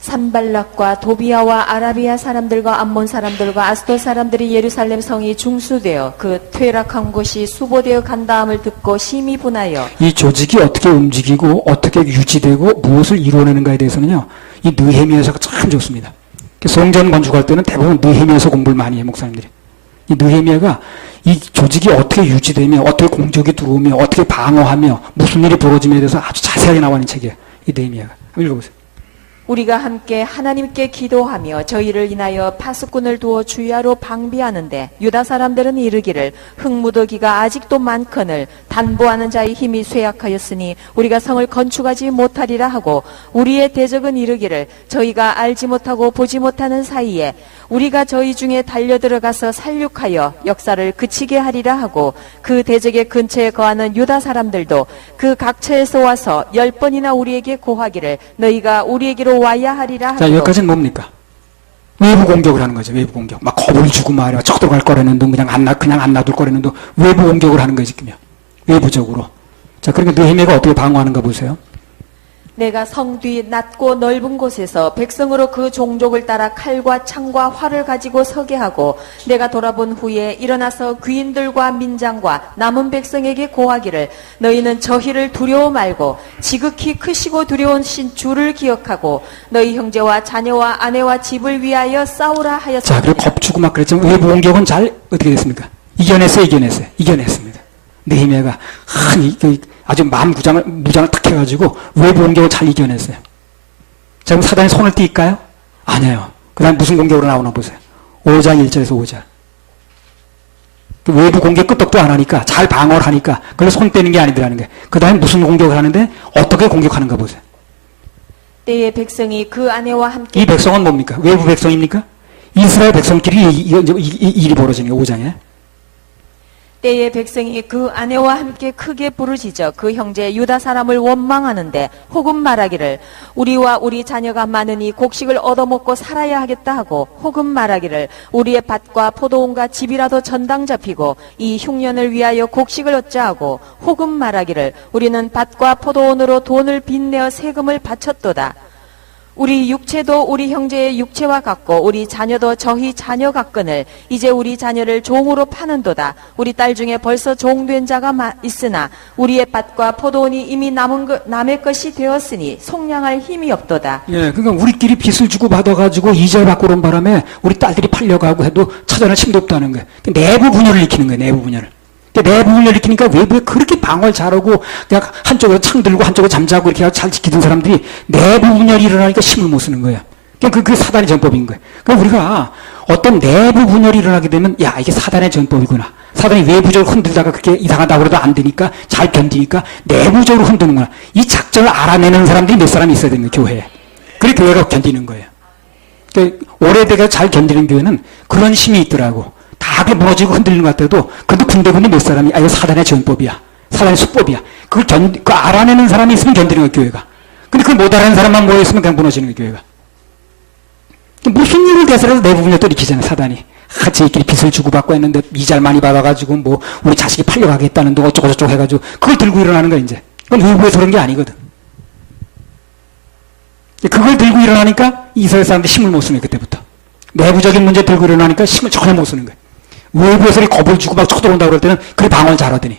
산발락과 도비아와 아라비아 사람들과 암몬 사람들과 아스도 사람들이 예루살렘 성이 중수되어 그 퇴락한 곳이 수보되어 간다함을 듣고 심히 분하여 이 조직이 어떻게 움직이고 어떻게 유지되고 무엇을 이루어내는가에 대해서는요, 이 느헤미야서가 참 좋습니다. 성전 건축할 때는 대부분 느헤미야서 공부를 많이 해요, 목사님들이. 이 느헤미야가 이 조직이 어떻게 유지되며 어떻게 공격이 들어오며 어떻게 방어하며 무슨 일이 벌어지며에 대해서 아주 자세하게 나와 있는 책이에요, 이 느헤미야가. 읽어보세요. 우리가 함께 하나님께 기도하며 저희를 인하여 파수꾼을 두어 주야로 방비하는데 유다 사람들은 이르기를 흙무더기가 아직도 많거늘 단보하는 자의 힘이 쇠약하였으니 우리가 성을 건축하지 못하리라 하고 우리의 대적은 이르기를 저희가 알지 못하고 보지 못하는 사이에 우리가 저희 중에 달려들어가서 살육하여 역사를 그치게 하리라 하고 그 대적의 근처에 거하는 유다 사람들도 그 각처에서 와서 10번이나 우리에게 고하기를 너희가 우리에게로 와야 하리라 하고. 자, 여기까지는 뭡니까? 외부 공격을 하는 거죠. 외부 공격. 막 겁을 주고 말이야. 쳐들어갈 거라는 둥 그냥 안 놔둘 거라는 둥 외부 공격을 하는 거지, 지금요. 외부적으로. 자, 그러니까 느헤미야가 어떻게 방어하는가 보세요. 내가 성 뒤 낮고 넓은 곳에서 백성으로 그 종족을 따라 칼과 창과 활을 가지고 서게 하고 내가 돌아본 후에 일어나서 귀인들과 민장과 남은 백성에게 고하기를 너희는 저희를 두려워 말고 지극히 크시고 두려운 신 주를 기억하고 너희 형제와 자녀와 아내와 집을 위하여 싸우라 하였습니다. 자, 그리고 겁주고 막 그랬지만 외부 공격은 잘 어떻게 됐습니까? 이겨냈습니다. 느헤미야가 아주 무장을 탁 해가지고 외부 공격을 잘 이겨냈어요. 자, 그럼 사단이 손을 띨까요? 아니에요. 그 다음 무슨 공격으로 나오나 보세요. 5장 1절에서 5절. 그 외부 공격 끄떡도 안 하니까, 잘 방어를 하니까, 그걸 손 떼는 게 아니더라는 거예요. 그 다음에 무슨 공격을 하는데, 어떻게 공격하는가 보세요. 때에 백성이 그 아내와 함께. 이 백성은 뭡니까? 외부 백성입니까? 이스라엘 백성끼리 이 일이 벌어지는 거예요, 5장에. 때에 백성이 그 아내와 함께 크게 부르짖어 그 형제 유다 사람을 원망하는데 혹은 말하기를 우리와 우리 자녀가 많으니 곡식을 얻어먹고 살아야 하겠다 하고 혹은 말하기를 우리의 밭과 포도원과 집이라도 전당 잡히고 이 흉년을 위하여 곡식을 얻자 하고 혹은 말하기를 우리는 밭과 포도원으로 돈을 빚내어 세금을 바쳤도다. 우리 육체도 우리 형제의 육체와 같고 우리 자녀도 저희 자녀 같거늘 이제 우리 자녀를 종으로 파는도다. 우리 딸 중에 벌써 종된 자가 있으나 우리의 밭과 포도원이 이미 남의 것이 되었으니 속량할 힘이 없도다. 예, 그러니까 우리끼리 빚을 주고 받아가지고 이자를 받고 오는 바람에 우리 딸들이 팔려가고 해도 찾아낼 힘도 없다는 거예요. 내부 분열을 일으키는 거예요, 내부 분열을. 내부 분열을 일으키니까 외부에 그렇게 방어를 잘하고 그냥 한쪽으로 창 들고 한쪽으로 잠자고 이렇게 잘 지키던 사람들이 내부 분열이 일어나니까 힘을 못 쓰는 거예요. 그게 사단의 전법인 거예요. 그러니까 우리가 어떤 내부 분열이 일어나게 되면 야, 이게 사단의 전법이구나. 사단이 외부적으로 흔들다가 그렇게 이상하다고 해도 안 되니까 잘 견디니까 내부적으로 흔드는구나. 이 작전을 알아내는 사람들이 몇 사람이 있어야 됩니다, 교회에. 그래 교회가 견디는 거예요. 그러니까 오래되게 잘 견디는 교회는 그런 힘이 있더라고. 다 무너지고 흔들리는 것 같아도 그래도 군데군데 몇 사람이 이거 사단의 전법이야. 사단의 수법이야. 그걸 알아내는 사람이 있으면 견디는 거야, 교회가. 근데 그걸 못 알아내는 사람만 모여있으면 그냥 무너지는 거야, 교회가. 무슨 일을 대해서라도 내부 분열도 일으키잖아요, 사단이. 저희끼리 빚을 주고받고 했는데 이자를 많이 받아가지고 뭐 우리 자식이 팔려가겠다는 둥 어쩌고저쩌고 해가지고 그걸 들고 일어나는 거야, 이제. 그건 외부에서 그런 게 아니거든. 그걸 들고 일어나니까 이스라엘 사람들이 힘을 못 쓰는 거야, 그때부터. 내부적인 문제 들고 일어나니까 힘을 전혀 못 쓰는 거예요. 외부에서 겁을 주고 막 쳐들어온다고 그럴 때는 그래 방어를 잘하더니.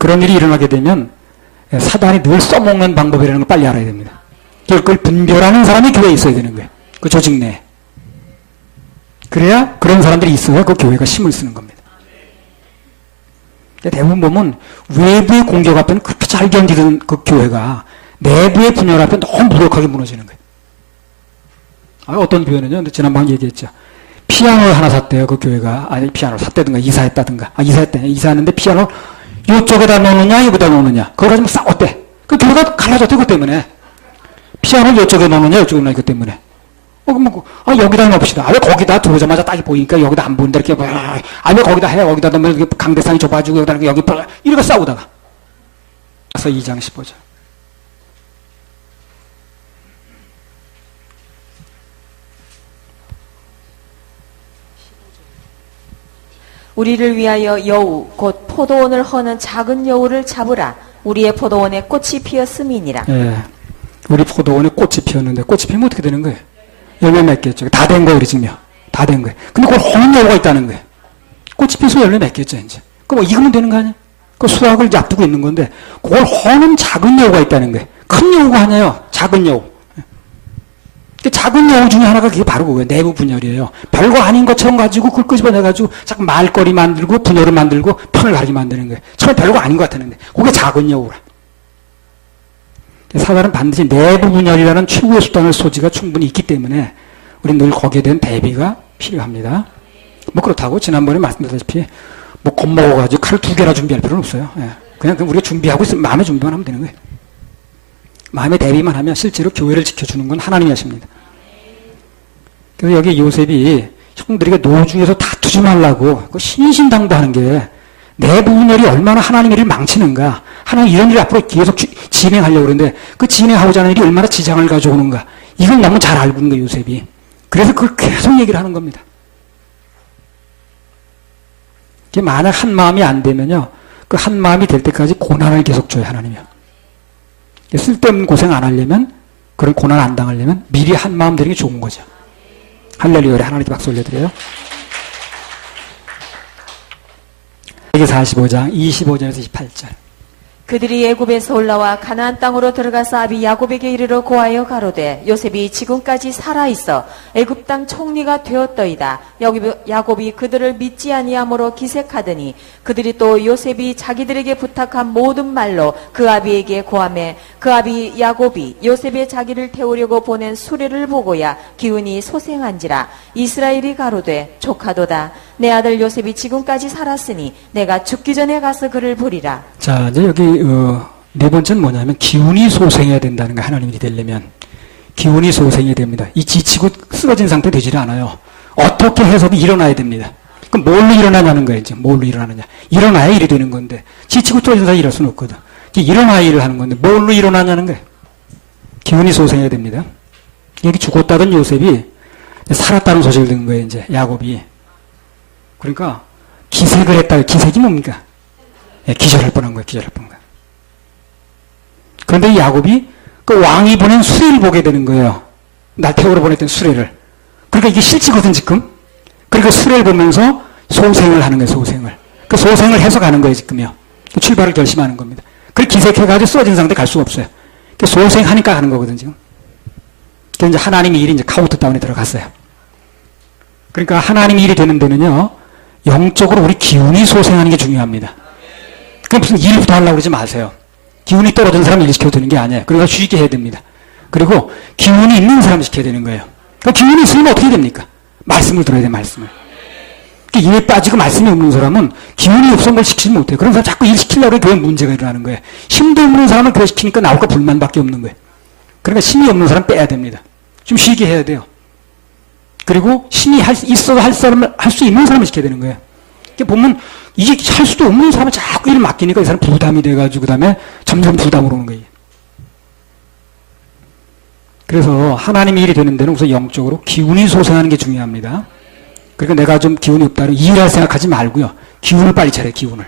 그런 일이 일어나게 되면 사단이 늘 써먹는 방법이라는 걸 빨리 알아야 됩니다. 그걸 분별하는 사람이 교회에 있어야 되는 거예요. 그 조직 내에. 그래야 그런 사람들이 있어야 그 교회가 힘을 쓰는 겁니다. 대부분 보면 외부의 공격 앞에는 그렇게 잘 견디던 그 교회가 내부의 분열 앞에 너무 무력하게 무너지는 거예요. 어떤 교회는요, 지난번 얘기했죠. 피아노를 하나 샀대요, 그 교회가. 아니, 피아노를 샀다든가, 이사했다든가. 이사했는데 피아노, 요쪽에다 놓느냐, 여기다 놓느냐. 그걸 가지고 싸웠대. 그 교회가 갈라졌대, 그 때문에. 피아노를 이쪽에 놓느냐, 이쪽에 놓느냐, 그 때문에. 여기다 놉시다. 왜 거기다 들어오자마자 딱이 보이니까 여기다 안 보인다, 이렇게. 왜 거기다 해, 거기다 넣으면 강대상이 좁아지고, 여기다, 여기, 이렇게 싸우다가. 그래서 2장 15절. 우리를 위하여 여우 곧 포도원을 허는 작은 여우를 잡으라. 우리의 포도원에 꽃이 피었음이니라. 예. 우리 포도원에 꽃이 피었는데 꽃이 피면 어떻게 되는 거예요? 열매 맺겠죠. 다 된 거예요, 우리 지금요. 다 된 거예요. 근데 그걸 허는 여우가 있다는 거예요. 꽃이 피어서 열매 맺겠죠, 이제. 그럼 익으면 되는 거 아니야? 그 수확을 이제 앞두고 있는 건데 그걸 허는 작은 여우가 있다는 거예요. 큰 여우가 아니에요. 작은 여우. 작은 여우 중에 하나가 그게 바로 그거예요. 내부 분열이에요. 별거 아닌 것처럼 가지고 그걸 끄집어내가지고 자꾸 말거리 만들고 분열을 만들고 편을 가리게 만드는 거예요. 처음에 별거 아닌 것 같았는데 그게 작은 여우라. 사단은 반드시 내부 분열이라는 최고의 수단을 소지가 충분히 있기 때문에 우리는 늘 거기에 대한 대비가 필요합니다. 뭐 그렇다고 지난번에 말씀드렸다시피 뭐 겁먹어가지고 칼 2개나 준비할 필요는 없어요. 예. 그냥 우리가 준비하고 있으면 마음의 준비만 하면 되는 거예요. 마음의 대비만 하면 실제로 교회를 지켜주는 건 하나님이 하십니다. 그래서 여기 요셉이 형들에게 노중에서 다투지 말라고 신신당부하는 게 내부 분열이 얼마나 하나님의 일을 망치는가. 하나님 이런 일을 앞으로 계속 진행하려고 그러는데 그 진행하고자 하는 일이 얼마나 지장을 가져오는가. 이걸 너무 잘 알고 있는 거예요, 요셉이. 그래서 그걸 계속 얘기를 하는 겁니다. 만약 한 마음이 안 되면요, 그 한 마음이 될 때까지 고난을 계속 줘요, 하나님이요. 쓸데없는 고생 안 하려면, 그런 고난 안 당하려면 미리 한 마음 되는 게 좋은 거죠. 할렐루야, 하나님께 박수 올려드려요. 45장 25절에서 28절. 그들이 애굽에서 올라와 가나안 땅으로 들어가서 아비 야곱에게 이르러 고하여 가로되 요셉이 지금까지 살아있어 애굽 땅 총리가 되었더이다. 야곱이 그들을 믿지 아니하므로 기색하더니 그들이 또 요셉이 자기들에게 부탁한 모든 말로 그 아비에게 고하매 그 아비 야곱이 요셉의 자기를 태우려고 보낸 수레를 보고야 기운이 소생한지라. 이스라엘이 가로되 조카도다. 내 아들 요셉이 지금까지 살았으니 내가 죽기 전에 가서 그를 보리라. 자, 이제 여기 네 번째는 뭐냐면 기운이 소생해야 된다는 거. 하나님이 되려면 기운이 소생해야 됩니다. 이 지치고 쓰러진 상태 되지 않아요. 어떻게 해서든 일어나야 됩니다. 그럼 뭘로 일어나냐는 거예요. 이제 뭘로 일어나느냐. 일어나야 일이 되는 건데 지치고 쓰러진 사람이 일할 수는 없거든. 일어나야 일을 하는 건데 뭘로 일어나냐는 거예요. 기운이 소생해야 됩니다. 여기 죽었다던 요셉이 살았다는 소식을 듣는 거예요. 이제 야곱이. 그러니까 기색을 했다. 기색이 뭡니까? 기절할 뻔한 거예요. 기절할 뻔한 거예요. 그런데 야곱이 그 왕이 보낸 수레를 보게 되는 거예요. 날 태우러 보냈던 수레를. 그러니까 이게 실지거든 지금. 그러니까 수레를 보면서 소생을 하는 거예요. 소생을. 그 소생을 해서 가는 거예요. 지금요. 출발을 결심하는 겁니다. 그걸 기색해가지고 쓰러진 상태 갈 수가 없어요. 소생하니까 하는 거거든 지금. 이제 하나님의 일이 이제 카운트다운에 들어갔어요. 그러니까 하나님의 일이 되는 데는요, 영적으로 우리 기운이 소생하는 게 중요합니다. 그 무슨 일부터 하려고 그러지 마세요. 기운이 떨어진 사람 일 시켜도 되는 게 아니에요. 그러니까 쉬게 해야 됩니다. 그리고 기운이 있는 사람 시켜야 되는 거예요. 그러니까 기운이 있으면 어떻게 됩니까? 말씀을 들어야 돼요, 말씀을. 그러니까 일에 빠지고 말씀이 없는 사람은 기운이 없어서 뭘 시키지 못해요. 그런 사람 자꾸 일 시키려고 해도 교회 문제가 일어나는 거예요. 힘도 없는 사람은 교회 시키니까 나올까 불만밖에 없는 거예요. 그러니까 힘이 없는 사람 빼야 됩니다. 좀 쉬게 해야 돼요. 그리고 힘이 있어도 할 수 있는 사람을 시켜야 되는 거예요. 이렇게 보면 이게 할 수도 없는 사람은 자꾸 일을 맡기니까 이 사람 부담이 돼가지고 그다음에 점점 부담으로 오는 거예요. 그래서 하나님의 일이 되는 데는 우선 영적으로 기운이 소생하는 게 중요합니다. 그러니까 내가 좀 기운이 없다고 일할 생각하지 말고요. 기운을 빨리 차려요. 기운을.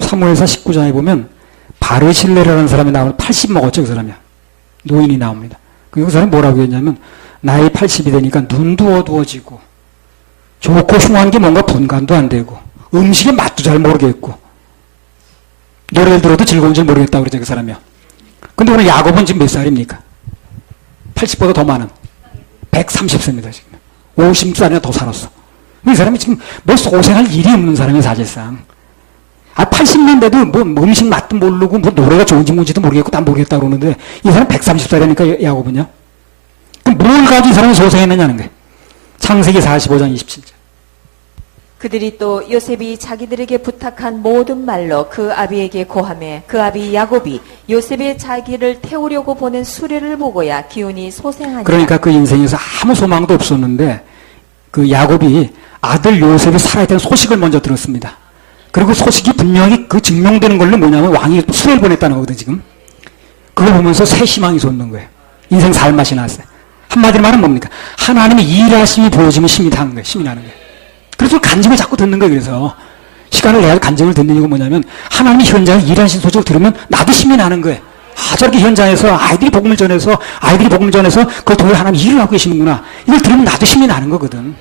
사무엘서 19장에 보면 바르실레라는 사람이 나오면 80 먹었죠. 그 사람이. 노인이 나옵니다. 그 사람이 뭐라고 했냐면 나이 80이 되니까 눈도 어두워지고 좋고 흉한 게 뭔가 분간도 안 되고 음식의 맛도 잘 모르겠고 노래를 들어도 즐거운 줄 모르겠다고 그러죠. 그 사람이요. 근데 오늘 야곱은 지금 몇 살입니까? 80보다 더 많은 130세입니다. 지금 50살이나 더 살았어. 이 사람이 지금 뭐 소생할 일이 없는 사람이 사실상. 80년 돼도 뭐 음식 맛도 모르고 뭐 노래가 좋은지 뭔지도 모르겠고 다 모르겠다 그러는데 이 사람 130살이니까 야곱은요. 그럼 뭘 가지고 이 사람이 소생했느냐는 거예요. 창세기 45장 27절. 그들이 또 요셉이 자기들에게 부탁한 모든 말로 그 아비에게 고하매 그 아비 야곱이 요셉의 자기를 태우려고 보낸 수레를 보고야 기운이 소생하니라. 그러니까 그 인생에서 아무 소망도 없었는데 그 야곱이 아들 요셉이 살아있다는 소식을 먼저 들었습니다. 그리고 소식이 분명히 그 증명되는 걸로 뭐냐면 왕이 수레를 보냈다는 거거든 지금. 그걸 보면서 새 희망이 솟는 거예요. 인생 살 맛이 났어요. 한마디로 말하면 뭡니까? 하나님의 일하심이 보여지면 힘이 나는 거예요. 힘이 나는 거예요. 그래서 간증을 자꾸 듣는 거예요. 그래서 시간을 내야 간증을 듣는 이유가 뭐냐면 하나님이 현장에 일하신 소식을 들으면 나도 힘이 나는 거예요. 아, 저렇게 현장에서 아이들이 복음을 전해서 그걸 통해 하나님 일을 하고 계시는구나. 이걸 들으면 나도 힘이 나는 거거든.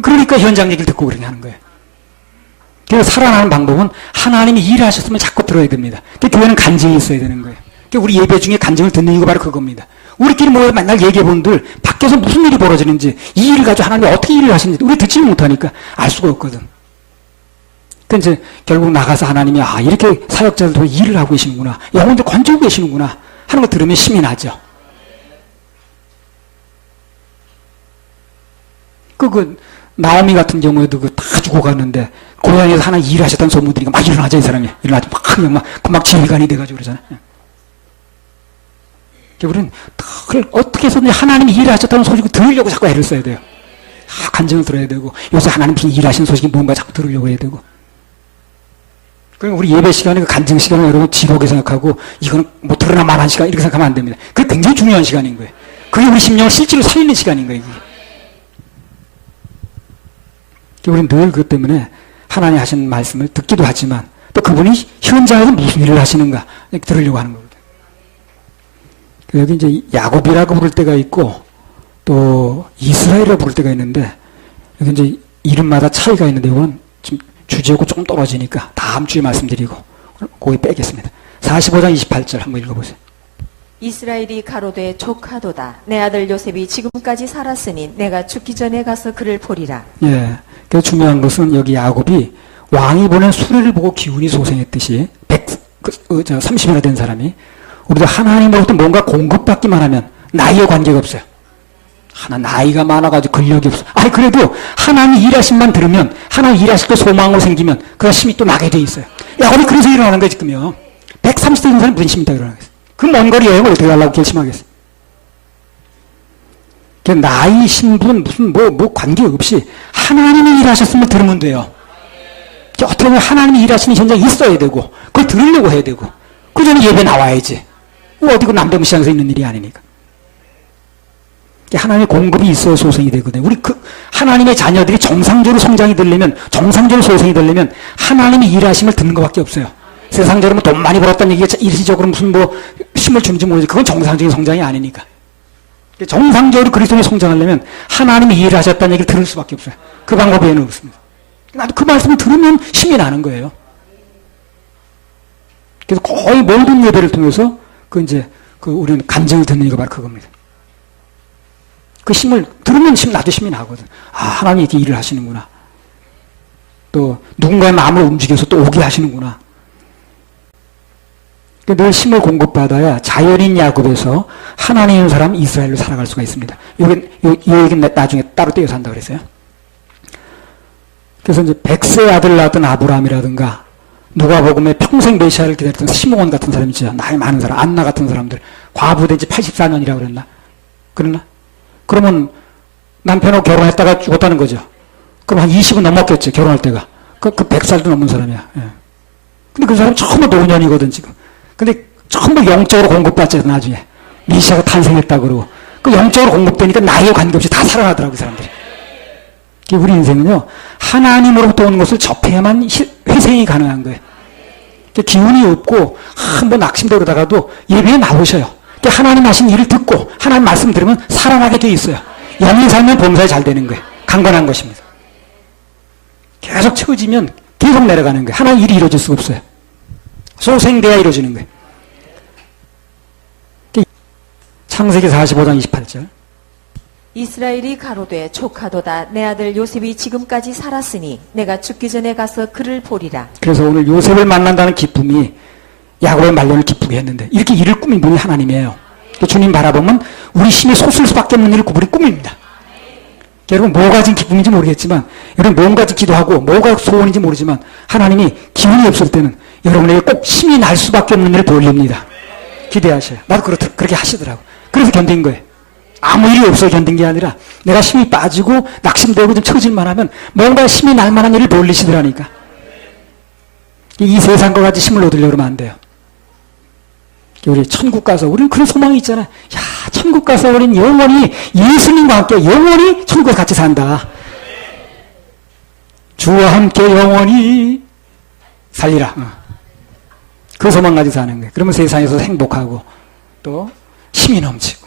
그러니까 현장 얘기를 듣고 그렇게 하는 거예요. 그래서 살아나는 방법은 하나님이 일하셨으면 자꾸 들어야 됩니다. 교회는 간증이 있어야 되는 거예요. 우리 예배 중에 간증을 듣는 이유가 바로 그겁니다. 우리끼리 모여 맨날 얘기해본들 밖에서 무슨 일이 벌어지는지 이 일을 가지고 하나님이 어떻게 일을 하시는지 우리 듣지 못하니까 알 수가 없거든. 그러니까 이제 결국 나가서 하나님이 이렇게 사역자들 통해 일을 하고 계시는구나. 영혼들 건지고 계시는구나 하는 거 들으면 힘이 나죠. 나오미 같은 경우에도 다 죽어갔는데 고향에서 하나 일하셨다는 소문들이 막 일어나죠. 이 사람이 일어나죠. 막 지휘관이 돼가지고 그러잖아요. 우리는 그걸 어떻게 해서든 하나님이 일하셨다는 소식을 들으려고 자꾸 애를 써야 돼요. 간증을 들어야 되고 요새 하나님 무슨 일하신 소식이 뭔가 자꾸 들으려고 해야 되고. 그러니까 우리 예배 시간에 그 간증 시간을 여러분 지루하게 생각하고 이거는 뭐 드러나 말한 시간 이렇게 생각하면 안 됩니다. 그게 굉장히 중요한 시간인 거예요. 그게 우리 심령을 실제로 살리는 시간인 거예요. 우리는 늘 그것 때문에 하나님 하신 말씀을 듣기도 하지만 또 그분이 현장에서 무슨 일을 하시는가 들으려고 하는 거거든요. 여기 이제 야곱이라고 부를 때가 있고 또 이스라엘이라고 부를 때가 있는데 여기 이제 이름마다 차이가 있는데 이건 좀 주제하고 조금 떨어지니까 다음 주에 말씀드리고 거기 빼겠습니다. 45장 28절 한번 읽어보세요. 이스라엘이 가로되 족하도다. 내 아들 요셉이 지금까지 살았으니 내가 죽기 전에 가서 그를 보리라. 예. 그래서 중요한 것은 여기 야곱이 왕이 보낸 수레를 보고 기운이 소생했듯이 30이나 된 사람이 우리도 하나님으로부터 뭔가 공급받기만 하면 나이에 관계가 없어요. 나이가 많아가지고 근력이 없어. 그래도 하나님 일하심만 들으면 하나님 일하실 때 소망으로 생기면 그 힘이 또 나게 돼 있어요. 야곱이 그래서 일어나는 거야 지금요. 130대 된 사람이 무슨 힘이 있다고 일어나겠어요. 그 먼 거리 여행을 어떻게 하려고 결심하겠어요. 나이, 신분, 무슨 관계없이 하나님이 일하셨으면 들으면 돼요. 어떻게 보면 하나님이 일하시는 현장에 있어야 되고 그걸 들으려고 해야 되고 그 전에 예배 나와야지. 어디고 남대문 시장에서 있는 일이 아니니까. 하나님의 공급이 있어야 소생이 되거든요. 우리 하나님의 자녀들이 정상적으로 성장이 되려면, 정상적으로 소생이 되려면 하나님이 일하심을 듣는 것밖에 없어요. 세상적으로 돈 많이 벌었다는 얘기가 일시적으로 무슨 힘을 주는지 모르지. 그건 정상적인 성장이 아니니까. 정상적으로 그리스도인이 성장하려면 하나님이 일하셨다는 얘기를 들을 수밖에 없어요. 그 방법 외에는 없습니다. 나도 그 말씀을 들으면 힘이 나는 거예요. 그래서 거의 모든 예배를 통해서 우리는 간증을 듣는 이유가 바로 그겁니다. 그 힘을 들으면 나도 힘이 나거든. 하나님이 이렇게 일을 하시는구나. 또 누군가의 마음을 움직여서 또 오게 하시는구나. 늘 힘을 공급받아야 자연인 야곱에서 하나님의 사람 이스라엘로 살아갈 수가 있습니다. 이 얘기는 나중에 따로 떼어서 한다고 그랬어요. 그래서 이제 100세 아들 낳았던 아브라함이라든가 누가복음에 평생 메시아를 기다렸던 시므온 같은 사람 있죠. 나이 많은 사람, 안나 같은 사람들. 과부된 지 84년이라고 그랬나? 그랬나? 그러면 남편하고 결혼했다가 죽었다는 거죠. 그럼 한 20은 넘었겠죠. 결혼할 때가. 그 100살도 넘은 사람이야. 예. 근데 그 사람 처음으로 노년이거든 지금. 근데 전부 영적으로 공급받잖아 나중에. 메시아가 탄생했다고 그러고. 그 영적으로 공급되니까 나이에 관계없이 다 살아나더라고 그 사람들이. 우리 인생은요. 하나님으로부터 오는 것을 접해야만 회생이 가능한 거예요. 기운이 없고 한번 낙심되어 그러다가도 예배에 나오셔요. 하나님 하신 일을 듣고 하나님 말씀 들으면 살아나게 돼 있어요. 영이 살면 범사에 잘 되는 거예요. 강건한 것입니다. 계속 채워지면 계속 내려가는 거예요. 하나님 일이 이루어질 수가 없어요. 소생돼야 이루어지는 거예요. 창세기 45장 28절. 이스라엘이 가로되 족하도다. 내 아들 요셉이 지금까지 살았으니 내가 죽기 전에 가서 그를 보리라. 그래서 오늘 요셉을 만난다는 기쁨이 야곱의 말년을 기쁘게 했는데 이렇게 일을 꾸민 분이 하나님이에요. 주님 바라보면 우리 힘이 솟을 수밖에 없는 일을 우리 꾸밉니다. 여러분 뭐가 지금 기쁨인지 모르겠지만 여러분 뭔가 기도하고 뭐가 소원인지 모르지만 하나님이 기운이 없을 때는 여러분에게 꼭 힘이 날 수밖에 없는 일을 돌립니다. 기대하셔요. 나도 그렇게 하시더라고. 그래서 견딘 거예요. 아무 일이 없어 견딘 게 아니라 내가 힘이 빠지고 낙심되고 좀 처질만 하면 뭔가 힘이 날 만한 일을 돌리시더라니까. 이 세상과 같이 힘을 얻으려고 그러면 안 돼요. 우리 천국 가서 우리는 그런 소망이 있잖아요. 야, 천국 가서 우리는 영원히 예수님과 함께 영원히 천국에 같이 산다. 주와 함께 영원히 살리라. 그 소망 가지고 사는 거예요. 그러면 세상에서 행복하고 또 힘이 넘치고.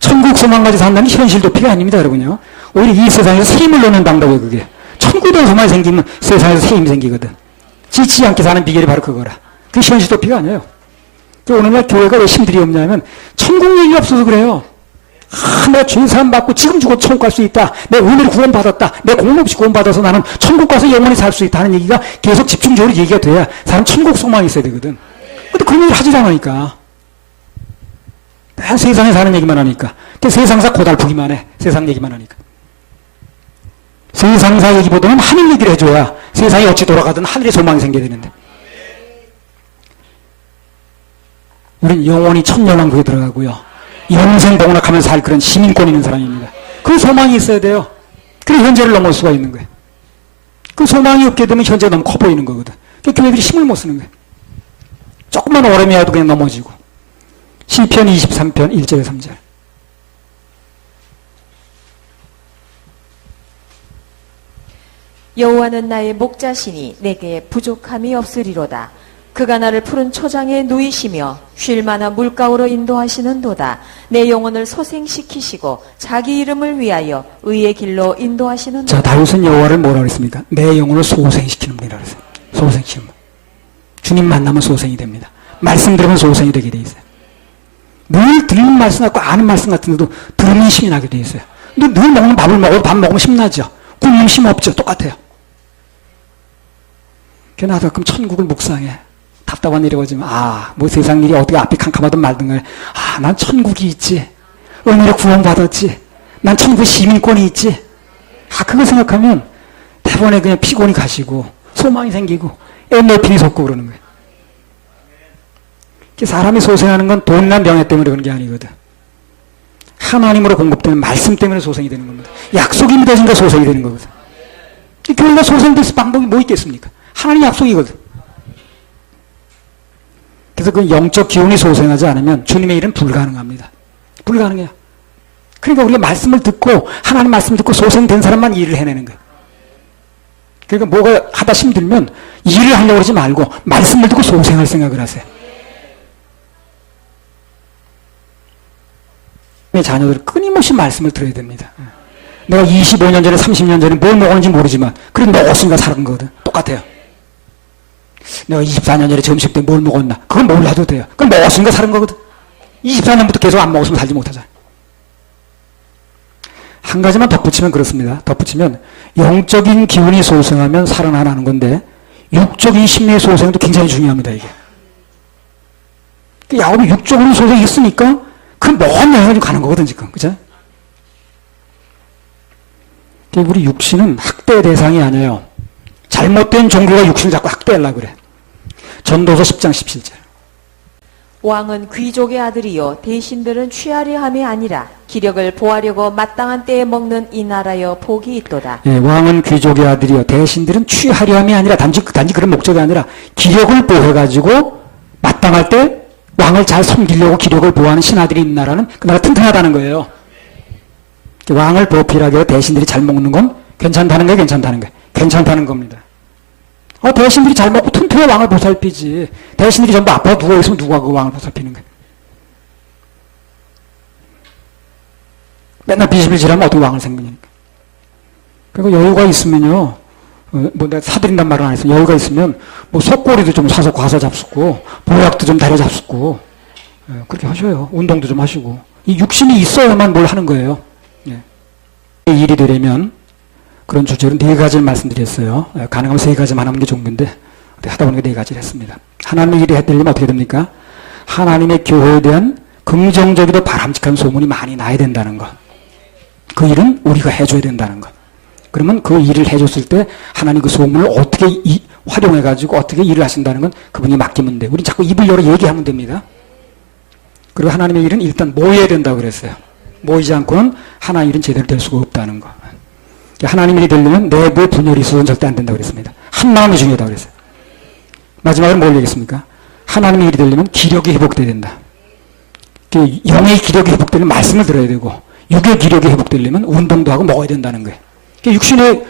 천국 소망 가지고 산다는 현실 도피가 아닙니다, 여러분요. 오히려 이 세상에서 새 힘을 얻는 방법이 그게. 천국에 대한 소망이 생기면 세상에서 새 힘이 생기거든. 지치지 않게 사는 비결이 바로 그거라. 그게 현실 도피가 아니에요. 오늘날 교회가 왜 힘들이 없냐면 천국 얘기가 없어서 그래요. 내가 죄사함 받고 지금 죽어도 천국 갈 수 있다. 내 은혜로 구원받았다. 내 공로 없이 구원받아서 나는 천국 가서 영원히 살 수 있다 하는 얘기가 계속 집중적으로 얘기가 돼야 사람 천국 소망이 있어야 되거든. 근데 그런 얘기를 하지 않으니까. 세상에 사는 얘기만 하니까. 세상사 고달프기만 해. 세상 얘기만 하니까. 세상사 얘기보다는 하늘 얘기를 해줘야 세상이 어찌 돌아가든 하늘의 소망이 생겨야 되는데. 우리는 영원히 천년왕국에 들어가고요. 영생 복락하면서 살 그런 시민권 있는 사람입니다. 그 소망이 있어야 돼요. 그래 현재를 넘을 수가 있는 거예요. 그 소망이 없게 되면 현재가 너무 커 보이는 거거든. 교회들이 힘을 못 쓰는 거예요. 조금만 오름이라도 그냥 넘어지고. 시편 23편 1절에 3절. 여호와는 나의 목자시니 내게 부족함이 없으리로다. 그가 나를 푸른 초장에 누이시며 쉴 만한 물가로 인도하시는도다. 내 영혼을 소생시키시고 자기 이름을 위하여 의의 길로 인도하시는도다. 자, 다윗은 여호와를 뭐라고 그랬습니까? 내 영혼을 소생시키는 분이라고 그랬어요. 소생시키는 분. 주님 만나면 소생이 됩니다. 말씀 들으면 소생이 되게 돼 있어요. 늘 들리는 말씀 같고 아는 말씀 같은데도 들으면 힘이 나게 돼 있어요. 늘 먹는 밥을 먹어도 밥 먹으면 힘나죠. 굶으면 힘 없죠. 똑같아요. 그래서 나도 가끔 천국을 묵상해. 답답한 일이 오지만 뭐 세상 일이 어떻게 앞이 캄캄하든 말든 간에 난 천국이 있지. 은혜로 구원받았지. 난 천국 시민권이 있지. 그거 생각하면 대번에 그냥 피곤이 가시고 소망이 생기고 엔돌핀이 솟고 그러는 거예요. 사람이 소생하는 건 돈이나 명예 때문에 그런 게 아니거든. 하나님으로 공급되는 말씀 때문에 소생이 되는 겁니다. 약속이 믿어진가 소생이 되는 거거든. 교회가 소생될 방법이 뭐 있겠습니까? 하나님 약속이거든. 그래서 그 영적 기운이 소생하지 않으면 주님의 일은 불가능합니다. 불가능해요. 그러니까 우리가 말씀을 듣고 하나님 말씀을 듣고 소생된 사람만 일을 해내는 거예요. 그러니까 뭐가 하다 힘들면 일을 하려고 그러지 말고 말씀을 듣고 소생할 생각을 하세요. 자녀들 끊임없이 말씀을 들어야 됩니다. 내가 25년 전에 30년 전에 뭘 먹었는지 모르지만 그래 먹었으니까 살은 거거든. 똑같아요. 내가 24년 전에 점심 때 뭘 먹었나 그건 몰라도 돼요. 그건 먹었으니까 살은 거거든. 24년부터 계속 안 먹었으면 살지 못하잖아요. 한 가지만 덧붙이면 그렇습니다. 덧붙이면 영적인 기운이 소생하면 살아나는 건데 육적인 심리의 소생도 굉장히 중요합니다. 이게 야곱이 육적으로 소생이 있으니까 그 먼 여행을 가는 거거든 지금. 그죠? 우리 육신은 학대 대상이 아니에요. 잘못된 종교가 육신을 자꾸 학대하려고 그래. 전도서 10장 17절. 왕은 귀족의 아들이요 대신들은 취하려 함이 아니라 기력을 보하려고 마땅한 때에 먹는 이 나라여 복이 있도다. 예, 왕은 귀족의 아들이요 대신들은 취하려 함이 아니라 단지 그런 목적이 아니라 기력을 보해가지고 마땅할 때 왕을 잘 섬기려고 기력을 보호하는 신하들이 있는 나라는 그 나라 튼튼하다는 거예요. 왕을 보필하게 대신들이 잘 먹는 건 괜찮다는 거예요, 괜찮다는 거예요. 괜찮다는 겁니다. 대신들이 잘 먹고 튼튼해 왕을 보살피지. 대신들이 전부 아파 누워있으면 누가 그 왕을 보살피는 거예요. 맨날 비실비실하면 어떻게 왕을 생기니까. 그리고 여유가 있으면요, 내가 사드린단 말은 안 했어요. 여유가 있으면, 속꼬리도 좀 사서 과사 잡수고, 보약도 좀 다려 잡수고, 그렇게 하셔요. 운동도 좀 하시고. 이 육신이 있어야만 뭘 하는 거예요. 예. 일이 되려면, 그런 주제로 4가지를 말씀드렸어요. 가능하면 3가지만 하는 게 좋은 건데, 하다 보니까 4가지를 했습니다. 하나님의 일이 되려면 어떻게 됩니까? 하나님의 교회에 대한 긍정적이고 바람직한 소문이 많이 나야 된다는 거. 그 일은 우리가 해줘야 된다는 것. 그러면 그 일을 해줬을 때 하나님 그 소문을 어떻게 활용해가지고 어떻게 일을 하신다는 건 그분이 맡기면 돼. 우리 자꾸 입을 열어 얘기하면 됩니다. 그리고 하나님의 일은 일단 모여야 된다고 그랬어요. 모이지 않고는 하나님 일은 제대로 될 수가 없다는 거. 하나님 일이 되려면 내부의 분열이 있어서는 절대 안 된다고 그랬습니다. 한 마음이 중요하다고 그랬어요. 마지막으로 뭘 얘기했습니까? 하나님의 일이 되려면 기력이 회복돼야 된다. 영의 기력이 회복되려면 말씀을 들어야 되고, 육의 기력이 회복되려면 운동도 하고 먹어야 된다는 거예요. 육신의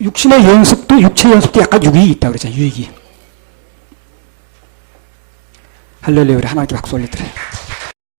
육신의 연습도, 육체의 연습도 약간 유익이 있다고 그랬잖아요. 유익이. 할렐루야, 우리 하나님께 박수 올려드려요.